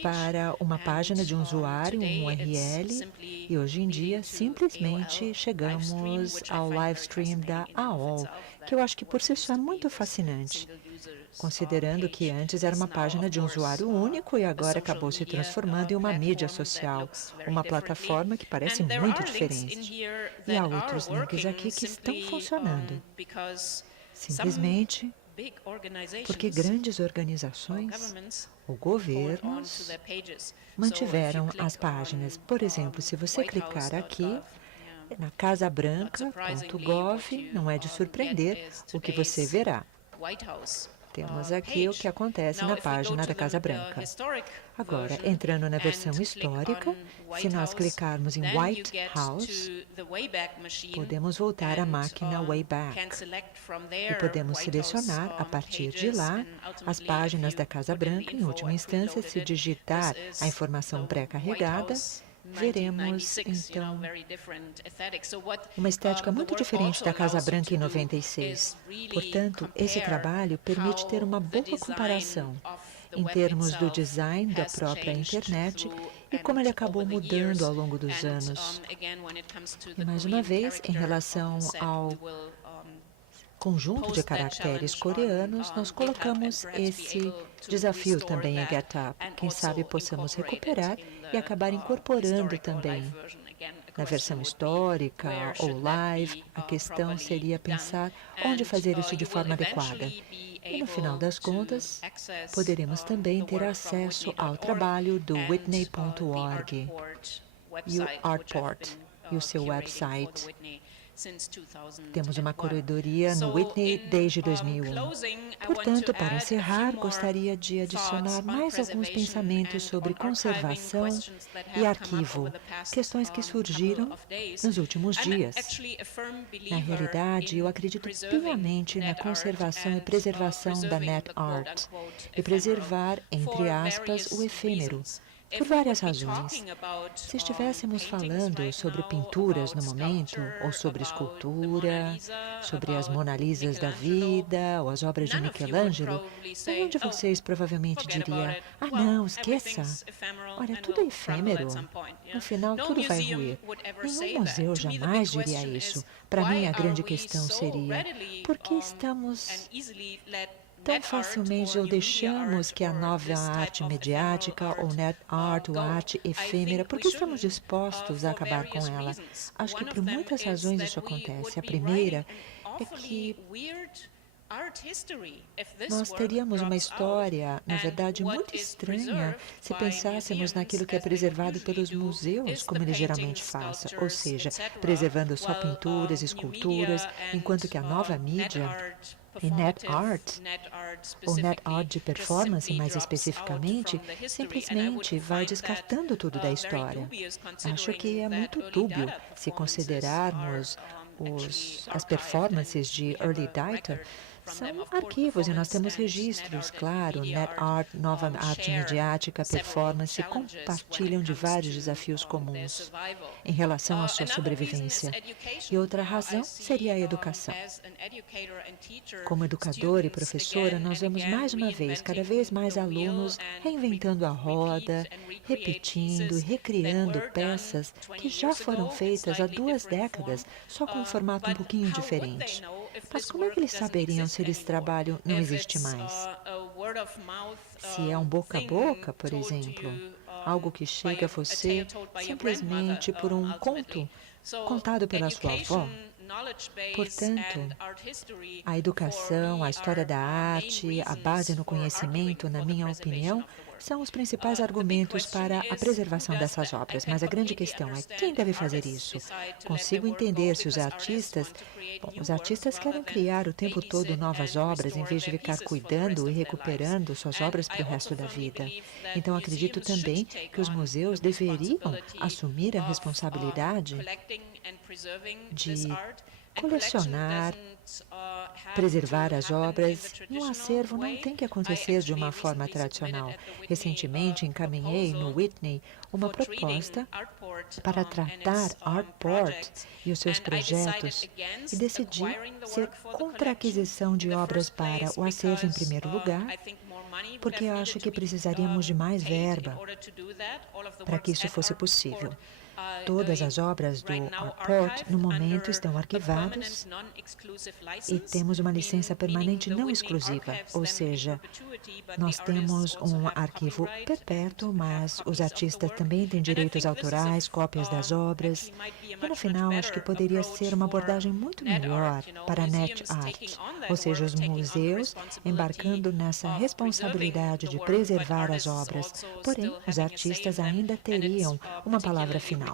para uma página de um usuário, um URL, e hoje em dia, simplesmente chegamos ao live stream da AOL, que eu acho que por si só é muito fascinante, considerando que antes era uma página de um usuário único e agora acabou se transformando em uma mídia social, uma plataforma que parece muito diferente. E há outros links aqui que estão funcionando, simplesmente porque grandes organizações ou governos mantiveram as páginas. Por exemplo, se você clicar aqui na casabranca.gov, não é de surpreender o que você verá. Temos aqui o que acontece na página da Casa Branca. Agora, entrando na versão histórica, se nós clicarmos em White House, podemos voltar à máquina Wayback e podemos selecionar, a partir de lá, as páginas da Casa Branca. Em última instância, se digitar a informação pré-carregada, veremos, então, uma estética muito diferente da Casa Branca em 96. Portanto, esse trabalho permite ter uma boa comparação em termos do design da própria internet e como ele acabou mudando ao longo dos anos. E, mais uma vez, em relação ao conjunto de caracteres coreanos, nós colocamos esse desafio também em GitHub. Quem sabe possamos recuperar e acabar incorporando também na versão histórica ou live. A questão seria pensar onde fazer isso de forma adequada. E, no final das contas, poderemos também ter acesso ao trabalho do Whitney.org e o Artport e o seu website. Temos uma curadoria no Whitney desde 2001. Portanto, para encerrar, gostaria de adicionar mais alguns pensamentos sobre conservação e arquivo, questões que surgiram nos últimos dias. Na realidade, eu acredito piamente na conservação e preservação da NetArt e preservar, entre aspas, o efêmero, por várias razões. Se estivéssemos falando sobre pinturas no momento, ou sobre escultura, sobre as Mona Lisas da vida, ou as obras de Michelangelo, nenhum de vocês provavelmente diria, ah não, esqueça, olha, tudo é efêmero, no final tudo vai ruir. Nenhum museu jamais diria isso. Para mim, a grande questão seria, por que estamos tão facilmente ou deixamos que a nova arte mediática, ou net art, ou arte efêmera, por que estamos dispostos a acabar com ela? Acho que por muitas razões isso acontece. A primeira é que nós teríamos uma história, na verdade, muito estranha se pensássemos naquilo que é preservado pelos museus, como eles geralmente fazem, ou seja, preservando só pinturas, esculturas, enquanto que a nova mídia e NetArt, ou NetArt de performance mais especificamente, simplesmente vai descartando tudo da história. Acho que é muito dúbio se considerarmos as performances de Early Data são arquivos e nós temos registros, claro, NetArt, nova arte mediática, performance, compartilham de vários desafios comuns em relação à sua sobrevivência. E outra razão seria a educação. Como educadora e professora, nós vemos mais uma vez, cada vez mais alunos reinventando a roda, repetindo e recriando peças que já foram feitas há 2 décadas, só com um formato um pouquinho diferente. Mas como é que eles saberiam se esse trabalho não existe mais? Se é um boca a boca, por exemplo, algo que chega a você simplesmente por um conto contado pela sua avó. Portanto, a educação, a história da arte, a base no conhecimento, na minha opinião, são os principais argumentos para a preservação dessas obras. Mas a grande questão é quem deve fazer isso? Consigo entender se os artistas querem criar o tempo todo novas obras em vez de ficar cuidando e recuperando suas obras para o resto da vida. Então, acredito também que os museus deveriam assumir a responsabilidade de colecionar, preservar as obras. No acervo não tem que acontecer de uma forma tradicional. Recentemente, encaminhei no Whitney uma proposta para tratar Artport e os seus projetos e decidi ser contra a aquisição de obras para o acervo em primeiro lugar, porque eu acho que precisaríamos de mais verba para que isso fosse possível. Todas as obras do Artport, no momento, estão arquivadas e temos uma licença permanente não exclusiva, ou seja, nós temos um arquivo perpétuo, mas os artistas também têm direitos autorais, cópias das obras. E, no final, acho que poderia ser uma abordagem muito melhor para a Net Art, ou seja, os museus embarcando nessa responsabilidade de preservar as obras, porém, os artistas ainda teriam uma palavra final.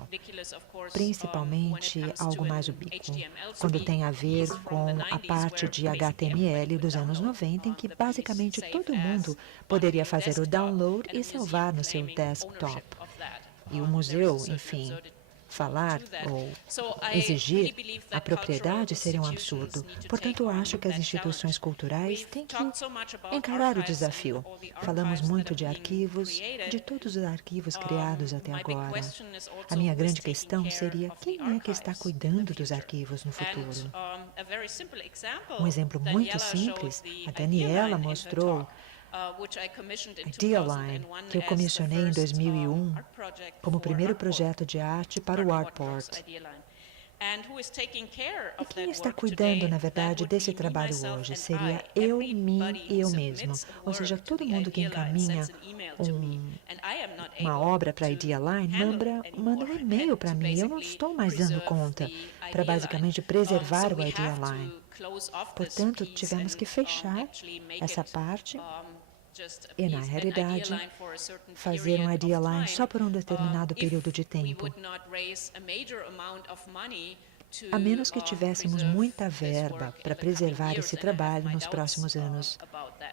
Principalmente algo mais ubíquo, quando tem a ver com a parte de HTML dos anos 90, em que basicamente todo mundo poderia fazer o download e salvar no seu desktop. E o museu, enfim, falar ou exigir a propriedade seria um absurdo. Portanto, eu acho que as instituições culturais têm que encarar o desafio. Falamos muito de arquivos, de todos os arquivos criados até agora. A minha grande questão seria quem é que está cuidando dos arquivos no futuro? Um exemplo muito simples, a Daniela mostrou a Idealine, que eu comissionei em 2001 como primeiro projeto de arte para o Artport. E quem está cuidando, na verdade, desse trabalho hoje? Seria eu, mim e eu mesma. Ou seja, todo mundo que encaminha uma obra para a Idealine manda um e-mail para mim. Eu não estou mais dando conta para basicamente preservar o Idealine. Portanto, tivemos que fechar essa parte e, na realidade, fazer um Idealine só por um determinado período de tempo. A menos que tivéssemos muita verba para preservar esse trabalho nos próximos anos.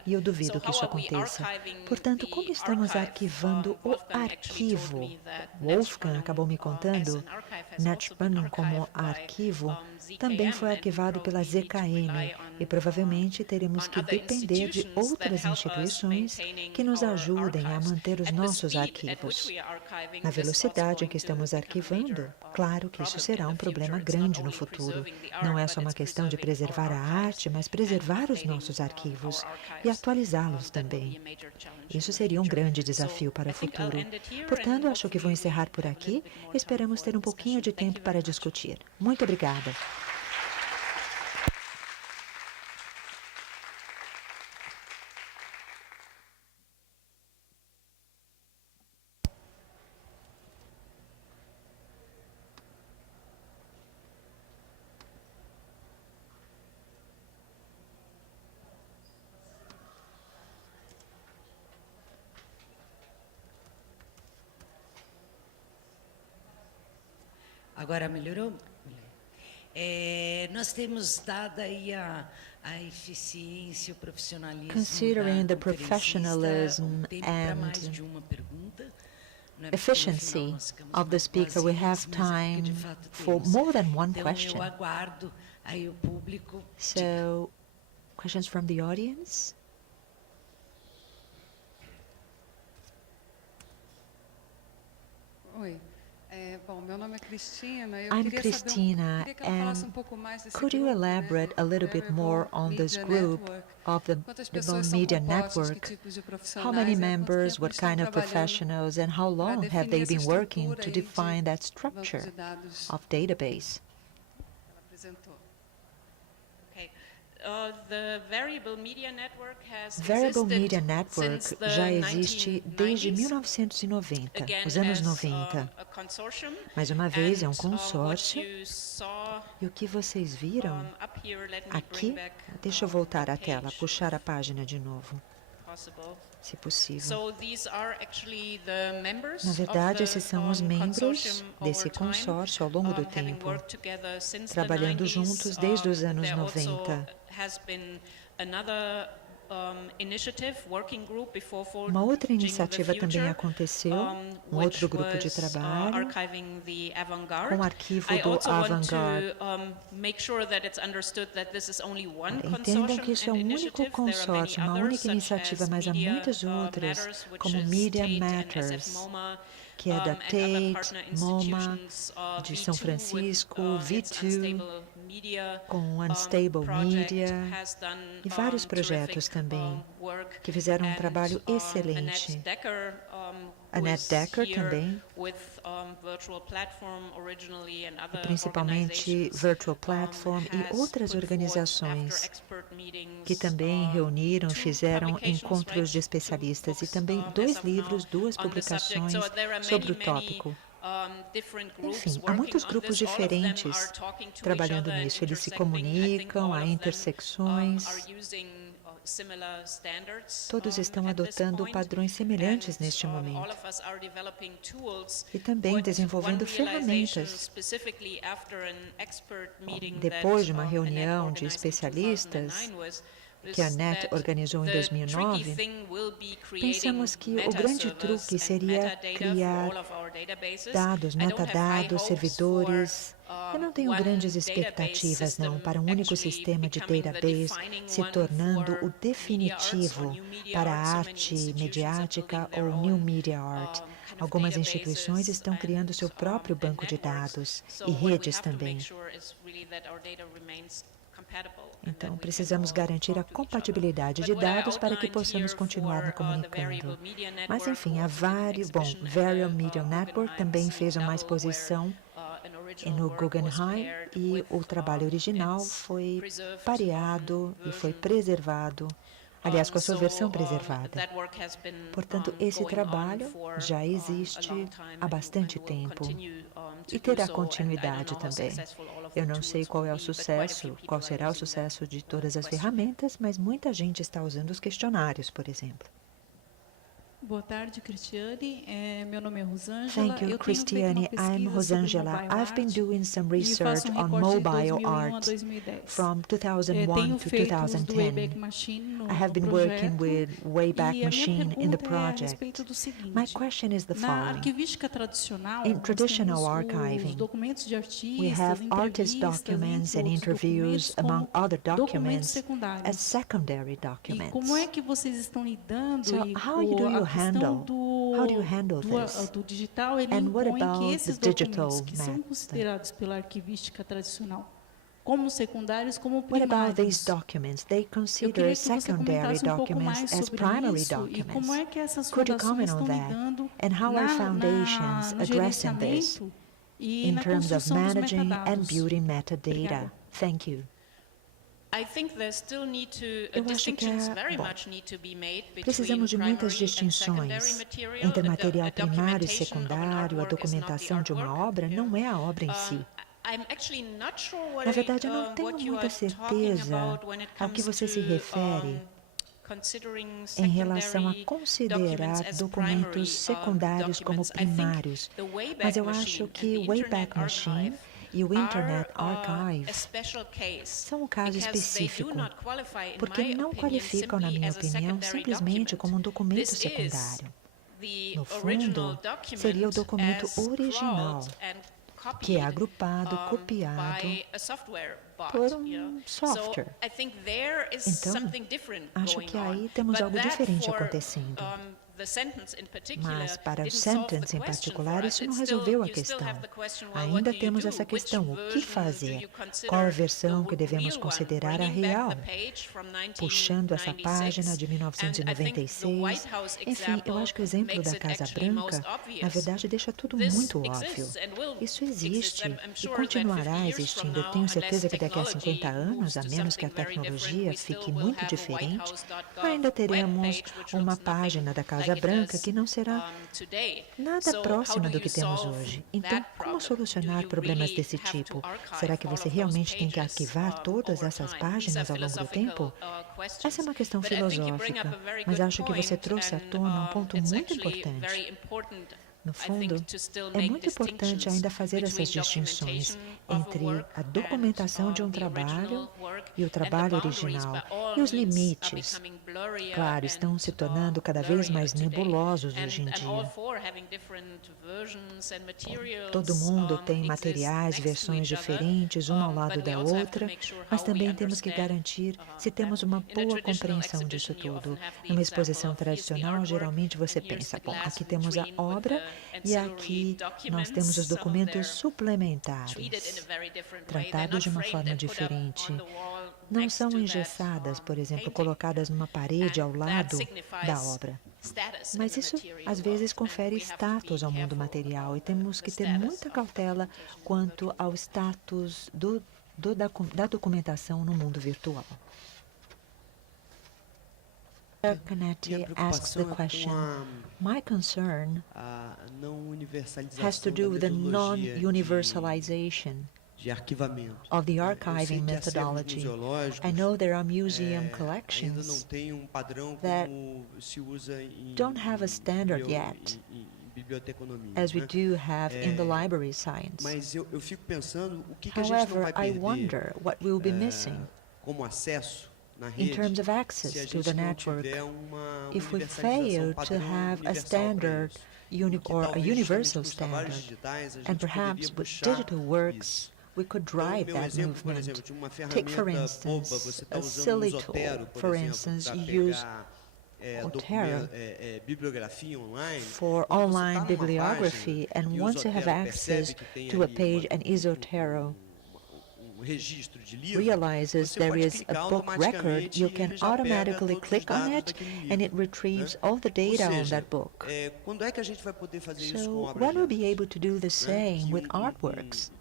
E eu duvido que isso aconteça. Portanto, como estamos arquivando o arquivo? Wolfgang acabou me contando, NetSpan como arquivo também foi arquivado pela ZKM e provavelmente teremos que depender de outras instituições que nos ajudem a manter os nossos arquivos. Na velocidade em que estamos arquivando, claro que isso será um problema grande no futuro. Não é só uma questão de preservar a arte, mas preservar os nossos arquivos e atualizá-los também. Isso seria um grande desafio para o futuro. Portanto, acho que vou encerrar por aqui. Esperamos ter um pouquinho de tempo para discutir. Muito obrigada. Agora melhorou? Nós temos dado aí a eficiência, o profissionalismo. Considering the professionalism and efficiency of the speaker, we have time for more than one question. Eu aguardo aí o público. So, questions from the audience? Oi. Bom, meu nome é Cristina. I'm Christina, and could you elaborate a little bit more on this group of the Bone Media Network? How many members, what kind of professionals, and how long have they been working to define that structure of database? Variable Media Network já existe desde 1990, os anos 90. Mais uma vez, é um consórcio. E o que vocês viram aqui, deixa eu voltar à tela, puxar a página de novo, se possível. Na verdade, esses são os membros desse consórcio ao longo do tempo, trabalhando juntos desde os anos 90. Uma outra iniciativa também aconteceu, um outro grupo de trabalho, com o arquivo do Avant-Garde. Entendam que isso é um único consórcio, uma única iniciativa, mas há muitas outras, como Media Matters, que é da Tate, MoMA, de São Francisco, V2, com Unstable Media, e vários projetos também, que fizeram um trabalho excelente. Annette Decker também, e principalmente Virtual Platform e outras organizações que também reuniram, fizeram encontros de especialistas e também 2 livros, 2 publicações sobre o tópico. Enfim, há muitos grupos diferentes trabalhando nisso. Eles se comunicam, há intersecções. Todos estão adotando padrões semelhantes neste momento. E também desenvolvendo ferramentas. Depois de uma reunião de especialistas que a NET organizou em 2009, pensamos que o grande truque seria criar dados, metadados, servidores. Eu não tenho grandes expectativas, não, para um único sistema de database se tornando o definitivo para a arte mediática ou New Media Art. Algumas instituições estão criando seu próprio banco de dados e redes também. Então, precisamos garantir a compatibilidade de dados para que possamos continuar nos comunicando. Mas, enfim, há vários... Bom, Variable Media Network também fez uma exposição no Guggenheim e o trabalho original foi pareado e foi preservado, aliás, com a sua versão preservada. Portanto, esse trabalho já existe há bastante tempo e terá continuidade também. Eu não sei qual é o sucesso, qual será o sucesso de todas as ferramentas, mas muita gente está usando os questionários, por exemplo. Boa tarde, Cristiane. Meu nome é Rosângela. Thank you, Cristiane. I'm Rosângela. I've been doing some research on mobile art from 2001 to 2010. I have been working with Wayback Machine in the project. My question is the following. In traditional archiving, we have artist documents and interviews, among other documents, as secondary documents. So how do you handle this? And what about the digital What about these documents? They consider secondary documents as primary documents. Could you comment on that? And how are foundations addressing this in terms of managing and building metadata? Thank you. Eu acho que precisamos de muitas distinções entre material primário e secundário. A documentação de uma obra não é a obra em si. Na verdade, eu não tenho muita certeza ao que você se refere em relação a considerar documentos secundários como primários. Mas eu acho que o Wayback Machine e o Internet Archive são um caso específico, porque não qualificam, na minha opinião, simplesmente como um documento secundário. No fundo, seria o documento original, que é agrupado, copiado por um software. Então, acho que aí temos algo diferente acontecendo. Mas para o sentence em particular, isso não resolveu a questão. Ainda temos essa questão, o que fazer? Qual a versão que devemos considerar a real? Puxando essa página de 1996. Enfim, eu acho que o exemplo da Casa Branca, na verdade, deixa tudo muito óbvio. Isso existe e continuará existindo. Eu tenho certeza que daqui a 50 anos, a menos que a tecnologia fique muito diferente, ainda teremos uma página da Casa Branca que não será nada próxima do que temos hoje. Então, como solucionar problemas desse tipo? Será que você realmente tem que arquivar todas essas páginas ao longo do tempo? Essa é uma questão filosófica, mas acho que você trouxe à tona um ponto muito importante. No fundo, é muito importante ainda fazer essas distinções entre a documentação de um trabalho e o trabalho original. E os limites, claro, estão se tornando cada vez mais nebulosos hoje em dia. Todo mundo tem materiais, versões diferentes, uma ao lado da outra, mas também temos que garantir se temos uma boa compreensão disso tudo. Numa exposição tradicional, geralmente você pensa, bom, aqui temos a obra e aqui nós temos os documentos suplementares, tratados de uma forma diferente. Não são engessadas, por exemplo, colocadas numa parede ao lado da obra. Mas isso, às vezes, confere status ao mundo material e temos que ter muita cautela quanto ao status da documentação no mundo virtual. Canetti asks the question, my concern has to do with the non-universalization of the archiving methodology. I know there are museum collections that don't have a standard yet, as we do have in the library science. However, I wonder what we'll be missing in terms of access to the network if we fail to have a standard or a universal standard. And perhaps with digital works, we could drive that movement. Take, for instance, a silly tool. For instance, use Zotero for online bibliography, and once you have access to a page, and Zotero realizes there is a book record, you can automatically click on it and it retrieves all the data on that book. So when will be able to do the same with artworks?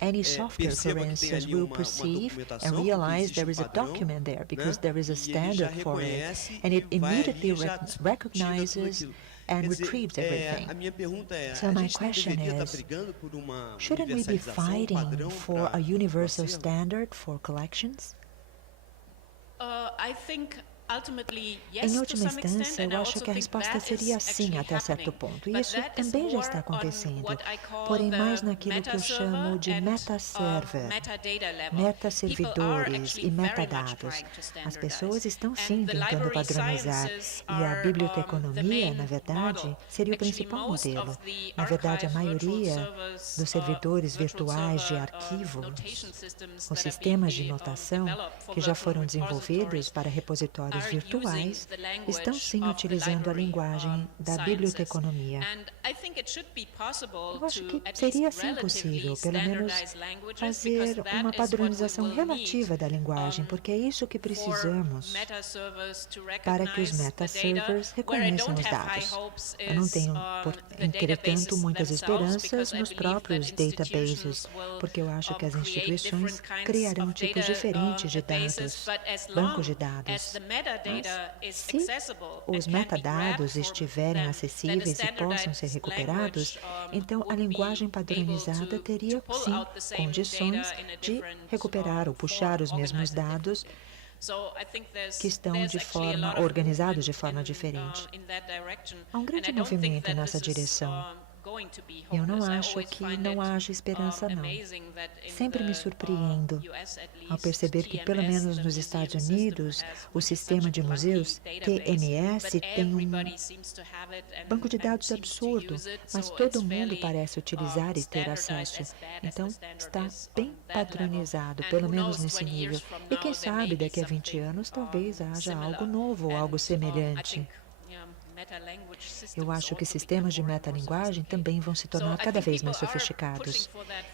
Any software, for instance, will perceive and realize there is a document there because there is a standard for it, and it immediately recognizes and retrieves everything. So my question is, shouldn't we be fighting for a universal standard for collections? I think Em última instância, eu acho que a resposta seria sim até certo ponto. E isso também já está acontecendo, porém mais naquilo que eu chamo de meta-server, meta-servidores e metadados. As pessoas estão sim tentando padronizar, e a biblioteconomia, na verdade, seria o principal modelo. Na verdade, a maioria dos servidores virtuais de arquivos, os sistemas de notação que já foram desenvolvidos para repositórios virtuais estão sim utilizando a linguagem da biblioteconomia. Eu acho que seria sim possível, pelo menos, fazer uma padronização relativa da linguagem, porque é isso que precisamos para que os meta-servers reconheçam os dados. Eu não tenho, entretanto, muitas esperanças nos próprios databases, porque eu acho que as instituições criarão tipos diferentes de dados, bancos de dados. Mas, se os metadados estiverem acessíveis e possam ser recuperados, então a linguagem padronizada teria, sim, condições de recuperar ou puxar os mesmos dados que estão organizados de forma diferente. Há um grande movimento nessa direção. Eu não acho que não haja esperança, não. Sempre me surpreendo ao perceber que, pelo menos nos Estados Unidos, o sistema de museus, TMS, tem um banco de dados absurdo, mas todo mundo parece utilizar e ter acesso. Então, está bem padronizado, pelo menos nesse nível. E quem sabe, daqui a 20 anos, talvez haja algo novo ou algo semelhante. Eu acho que sistemas de metalinguagem também vão se tornar cada vez mais sofisticados.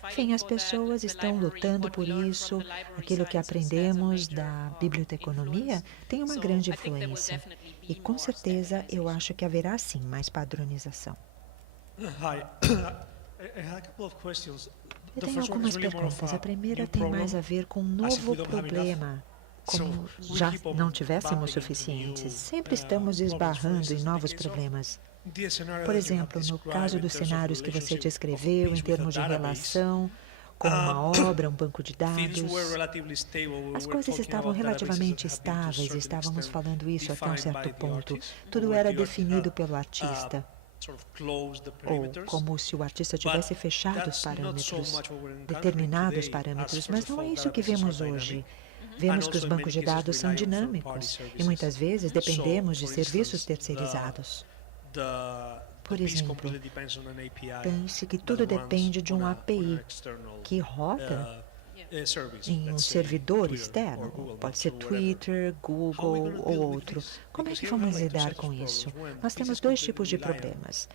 Enfim, as pessoas estão lutando por isso. Aquilo que aprendemos da biblioteconomia tem uma grande influência. E, com certeza, eu acho que haverá, sim, mais padronização. Eu tenho algumas perguntas. A primeira tem mais a ver com um novo problema. Como já não tivéssemos suficientes, sempre estamos esbarrando em novos problemas. Por exemplo, no caso dos cenários que você descreveu, em termos de relação com uma obra, um banco de dados, as coisas estavam relativamente estáveis, e estávamos falando isso até um certo ponto. Tudo era definido pelo artista. Ou como se o artista tivesse fechado os parâmetros, determinados parâmetros, mas não é isso que vemos hoje. Vemos que os bancos de dados são dinâmicos e muitas vezes dependemos de serviços terceirizados. Por exemplo, pense que tudo depende de um API que roda em um servidor externo. Pode ser Twitter, Google ou outro. Como é que vamos lidar com isso? Nós temos dois tipos de problemas.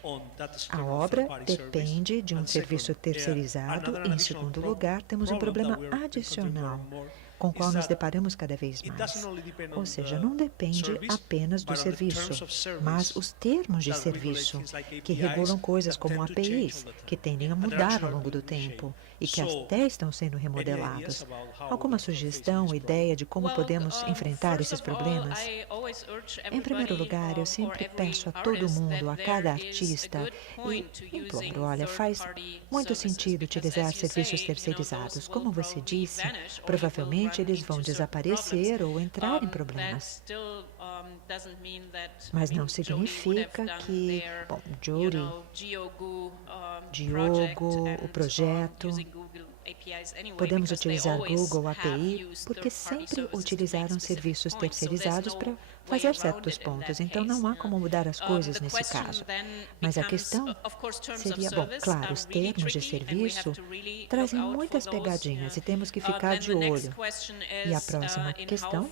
A obra depende de um serviço terceirizado e, em segundo lugar, temos um problema adicional com o qual nos deparamos cada vez mais. Ou seja, não depende apenas do serviço, mas os termos de serviço, que regulam coisas como APIs, que tendem a mudar ao longo do tempo e que até estão sendo remodelados. Alguma sugestão ou ideia de como podemos enfrentar esses problemas? Em primeiro lugar, eu sempre peço a todo mundo, a cada artista, e imploro, olha, faz muito sentido utilizar serviços terceirizados. Como você disse, provavelmente eles vão desaparecer ou entrar em problemas. Mas não significa que, bom, Diogo, o projeto, podemos utilizar Google API, porque sempre utilizaram serviços terceirizados para fazer certos pontos. Então, não há como mudar as coisas nesse caso. Mas a questão seria, bom, claro, os termos de serviço trazem muitas pegadinhas e temos que ficar de olho. E a próxima questão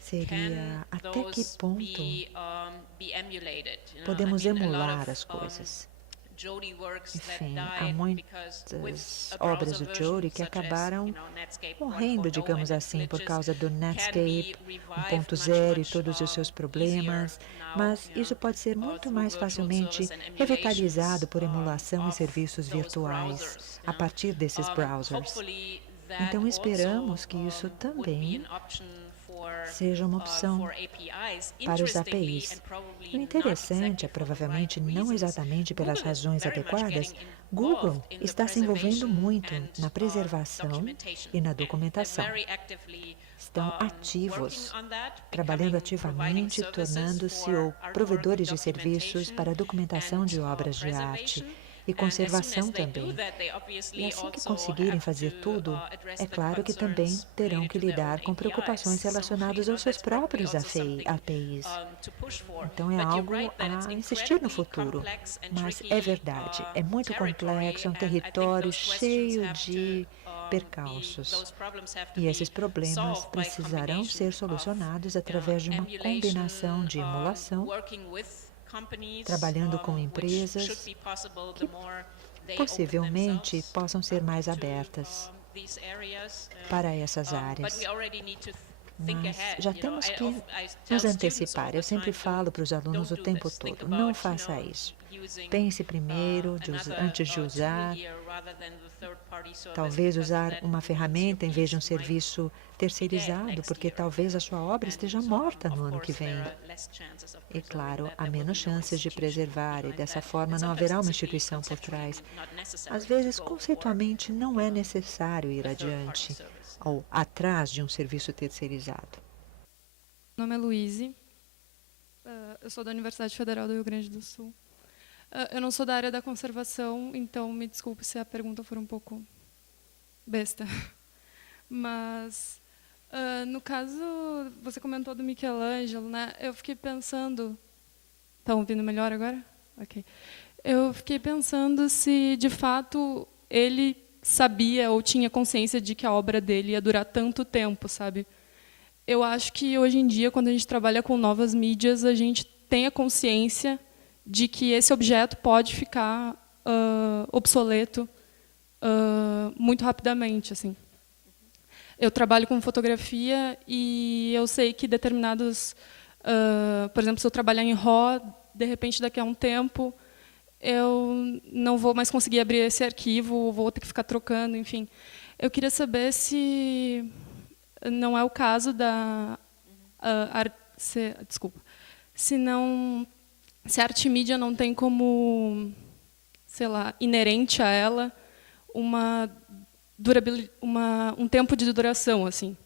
seria até que ponto podemos emular as coisas. Enfim, há muitas obras do Jody que acabaram morrendo, digamos assim, por causa do Netscape 1.0 e todos os seus problemas, mas isso pode ser muito mais facilmente revitalizado por emulação e serviços virtuais a partir desses browsers. Então, esperamos que isso também seja uma opção para os APIs. O interessante é, provavelmente não exatamente pelas razões adequadas, Google está se envolvendo muito na preservação e na documentação. Estão ativos, trabalhando ativamente, tornando-se ou provedores de serviços para a documentação de obras de arte e conservação também. E assim que conseguirem fazer tudo, é claro que também terão que lidar com preocupações relacionadas aos seus próprios APIs. Então é algo a insistir no futuro. Mas é verdade, é muito complexo, é um território cheio de percalços. E esses problemas precisarão ser solucionados através de uma combinação de emulação, trabalhando com empresas que possivelmente possam ser mais abertas para essas áreas. Mas já temos que nos antecipar. Eu sempre falo para os alunos o tempo todo, não faça isso. Pense primeiro, antes de usar. Talvez usar uma ferramenta em vez de um serviço terceirizado, porque talvez a sua obra esteja morta no ano que vem. E, claro, há menos chances de preservar e, dessa forma, não haverá uma instituição por trás. Às vezes, conceitualmente, não é necessário ir adiante ou atrás de um serviço terceirizado. Meu nome é Luíse, eu sou da Universidade Federal do Rio Grande do Sul. Eu não sou da área da conservação, então me desculpe se a pergunta for um pouco besta. Mas, no caso, você comentou do Michelangelo, né? Eu fiquei pensando... Estão ouvindo melhor agora? Ok. Eu fiquei pensando se, de fato, ele sabia ou tinha consciência de que a obra dele ia durar tanto tempo, sabe? Eu acho que, hoje em dia, quando a gente trabalha com novas mídias, a gente tenha consciência de que esse objeto pode ficar obsoleto muito rapidamente, assim. Eu trabalho com fotografia e eu sei que determinados, por exemplo, se eu trabalhar em RAW, de repente, daqui a um tempo, eu não vou mais conseguir abrir esse arquivo, vou ter que ficar trocando, enfim. Eu queria saber se não é o caso da... se a arte mídia não tem como, sei lá, inerente a ela um tempo de duração, assim.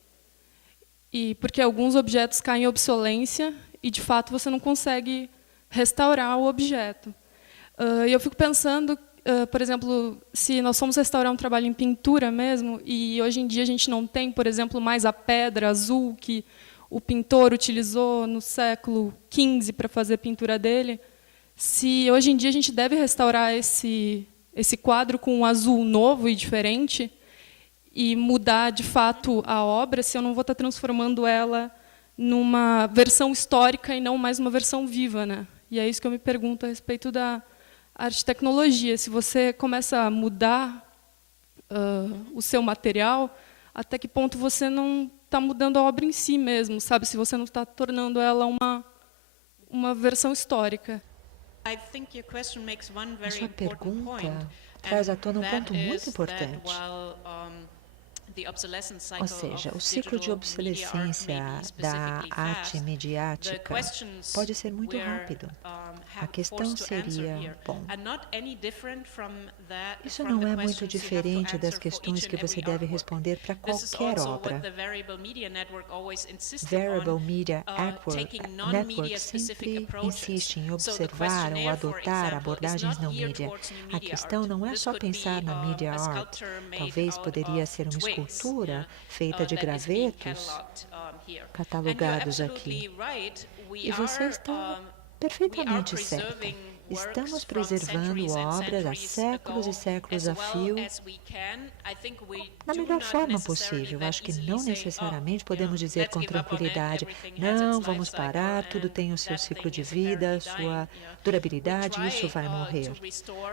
E porque alguns objetos caem em obsolência e, de fato, você não consegue restaurar o objeto. E eu fico pensando, por exemplo, se nós formos restaurar um trabalho em pintura mesmo, e hoje em dia a gente não tem, por exemplo, mais a pedra azul que o pintor utilizou no século XV para fazer a pintura dele, se hoje em dia a gente deve restaurar esse quadro com um azul novo e diferente e mudar, de fato, a obra, se eu não vou estar transformando ela numa versão histórica e não mais uma versão viva, né? E é isso que eu me pergunto a respeito da arte-tecnologia. Se você começa a mudar o seu material, até que ponto você não está mudando a obra em si mesmo, sabe? Se você não está tornando ela uma versão histórica. A sua pergunta traz à tona um ponto muito importante. Ou seja, o ciclo de obsolescência da arte midiática pode ser muito rápido. A questão seria, bom, isso não é muito diferente das questões que você deve responder para qualquer obra. Variable Media Network sempre insiste em observar ou adotar abordagens não mídia. A questão não é só pensar na media art. Talvez poderia ser uma escultura feita de gravetos catalogados aqui. E você está perfeitamente certa. Estamos preservando obras há séculos e séculos a fio da melhor forma possível. Acho que não necessariamente podemos dizer com tranquilidade, não, vamos parar, tudo tem o seu ciclo de vida, sua durabilidade, e isso vai morrer.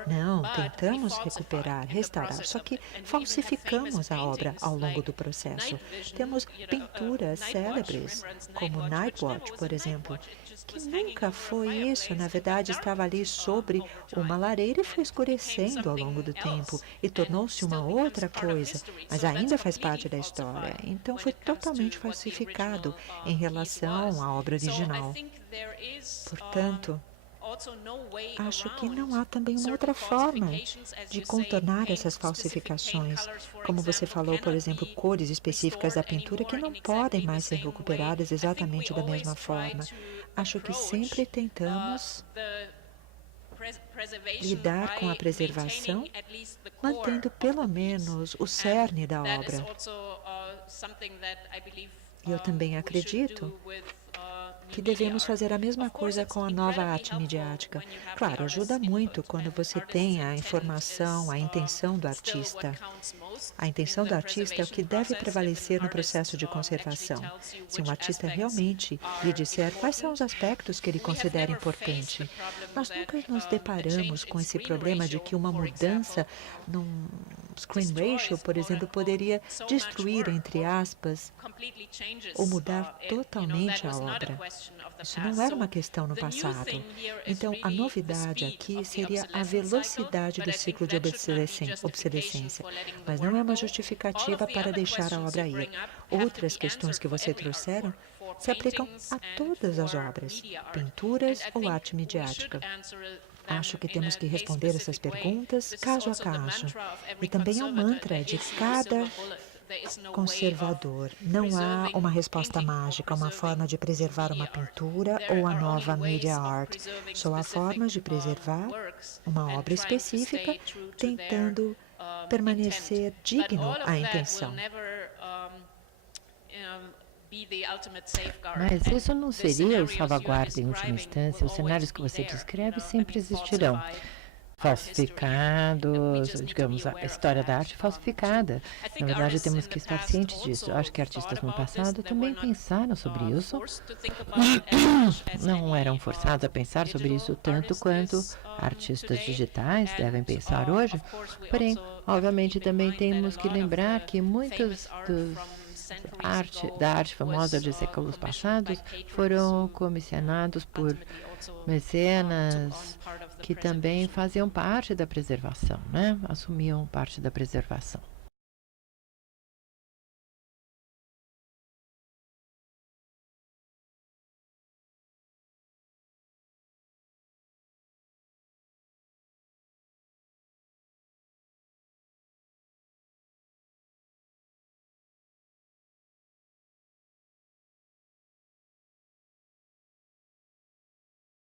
Não, tentamos recuperar, restaurar, só que falsificamos a obra ao longo do processo. Temos pinturas célebres, como Nightwatch, por exemplo, que nunca foi isso, na verdade estava ali sobre uma lareira e foi escurecendo ao longo do tempo e tornou-se uma outra coisa, mas ainda faz parte da história. Então foi totalmente falsificado em relação à obra original. Portanto, acho que não há também uma outra forma de contornar essas falsificações. Como você falou, por exemplo, cores específicas da pintura que não podem mais ser recuperadas exatamente da mesma forma. Acho que sempre tentamos lidar com a preservação, mantendo pelo menos o cerne da obra. E eu também acredito que devemos fazer a mesma coisa com a nova arte midiática. Claro, ajuda muito quando você tem a informação, a intenção do artista. A intenção do artista é o que deve prevalecer no processo de conservação. Se um artista realmente lhe disser quais são os aspectos que ele considera importante, nós nunca nos deparamos com esse problema de que uma mudança num screen ratio, por exemplo, poderia destruir, entre aspas, ou mudar totalmente a obra. Isso não era uma questão no passado. Então, a novidade aqui seria a velocidade do ciclo de obsolescência, mas não é uma justificativa para deixar a obra ir. Outras questões que você trouxeram se aplicam a todas as obras, pinturas ou arte midiática. Acho que temos que responder essas perguntas caso a caso. E também é um mantra de cada conservador. Não há uma resposta mágica, uma forma de preservar uma pintura ou a nova media art. Só há formas de preservar uma obra específica, tentando permanecer digno à intenção. Mas isso não seria o salvaguarda em última instância. Os cenários que você descreve sempre existirão. falsificados, digamos, a história da arte falsificada. Na verdade, temos que estar cientes disso. Acho que artistas no passado também pensaram sobre isso. Não eram forçados a pensar sobre isso tanto quanto artistas digitais devem pensar hoje. Porém, obviamente, também temos que lembrar que muitos da arte famosa de séculos passados foram comissionados por mecenas que também faziam parte da preservação, né? Assumiam parte da preservação.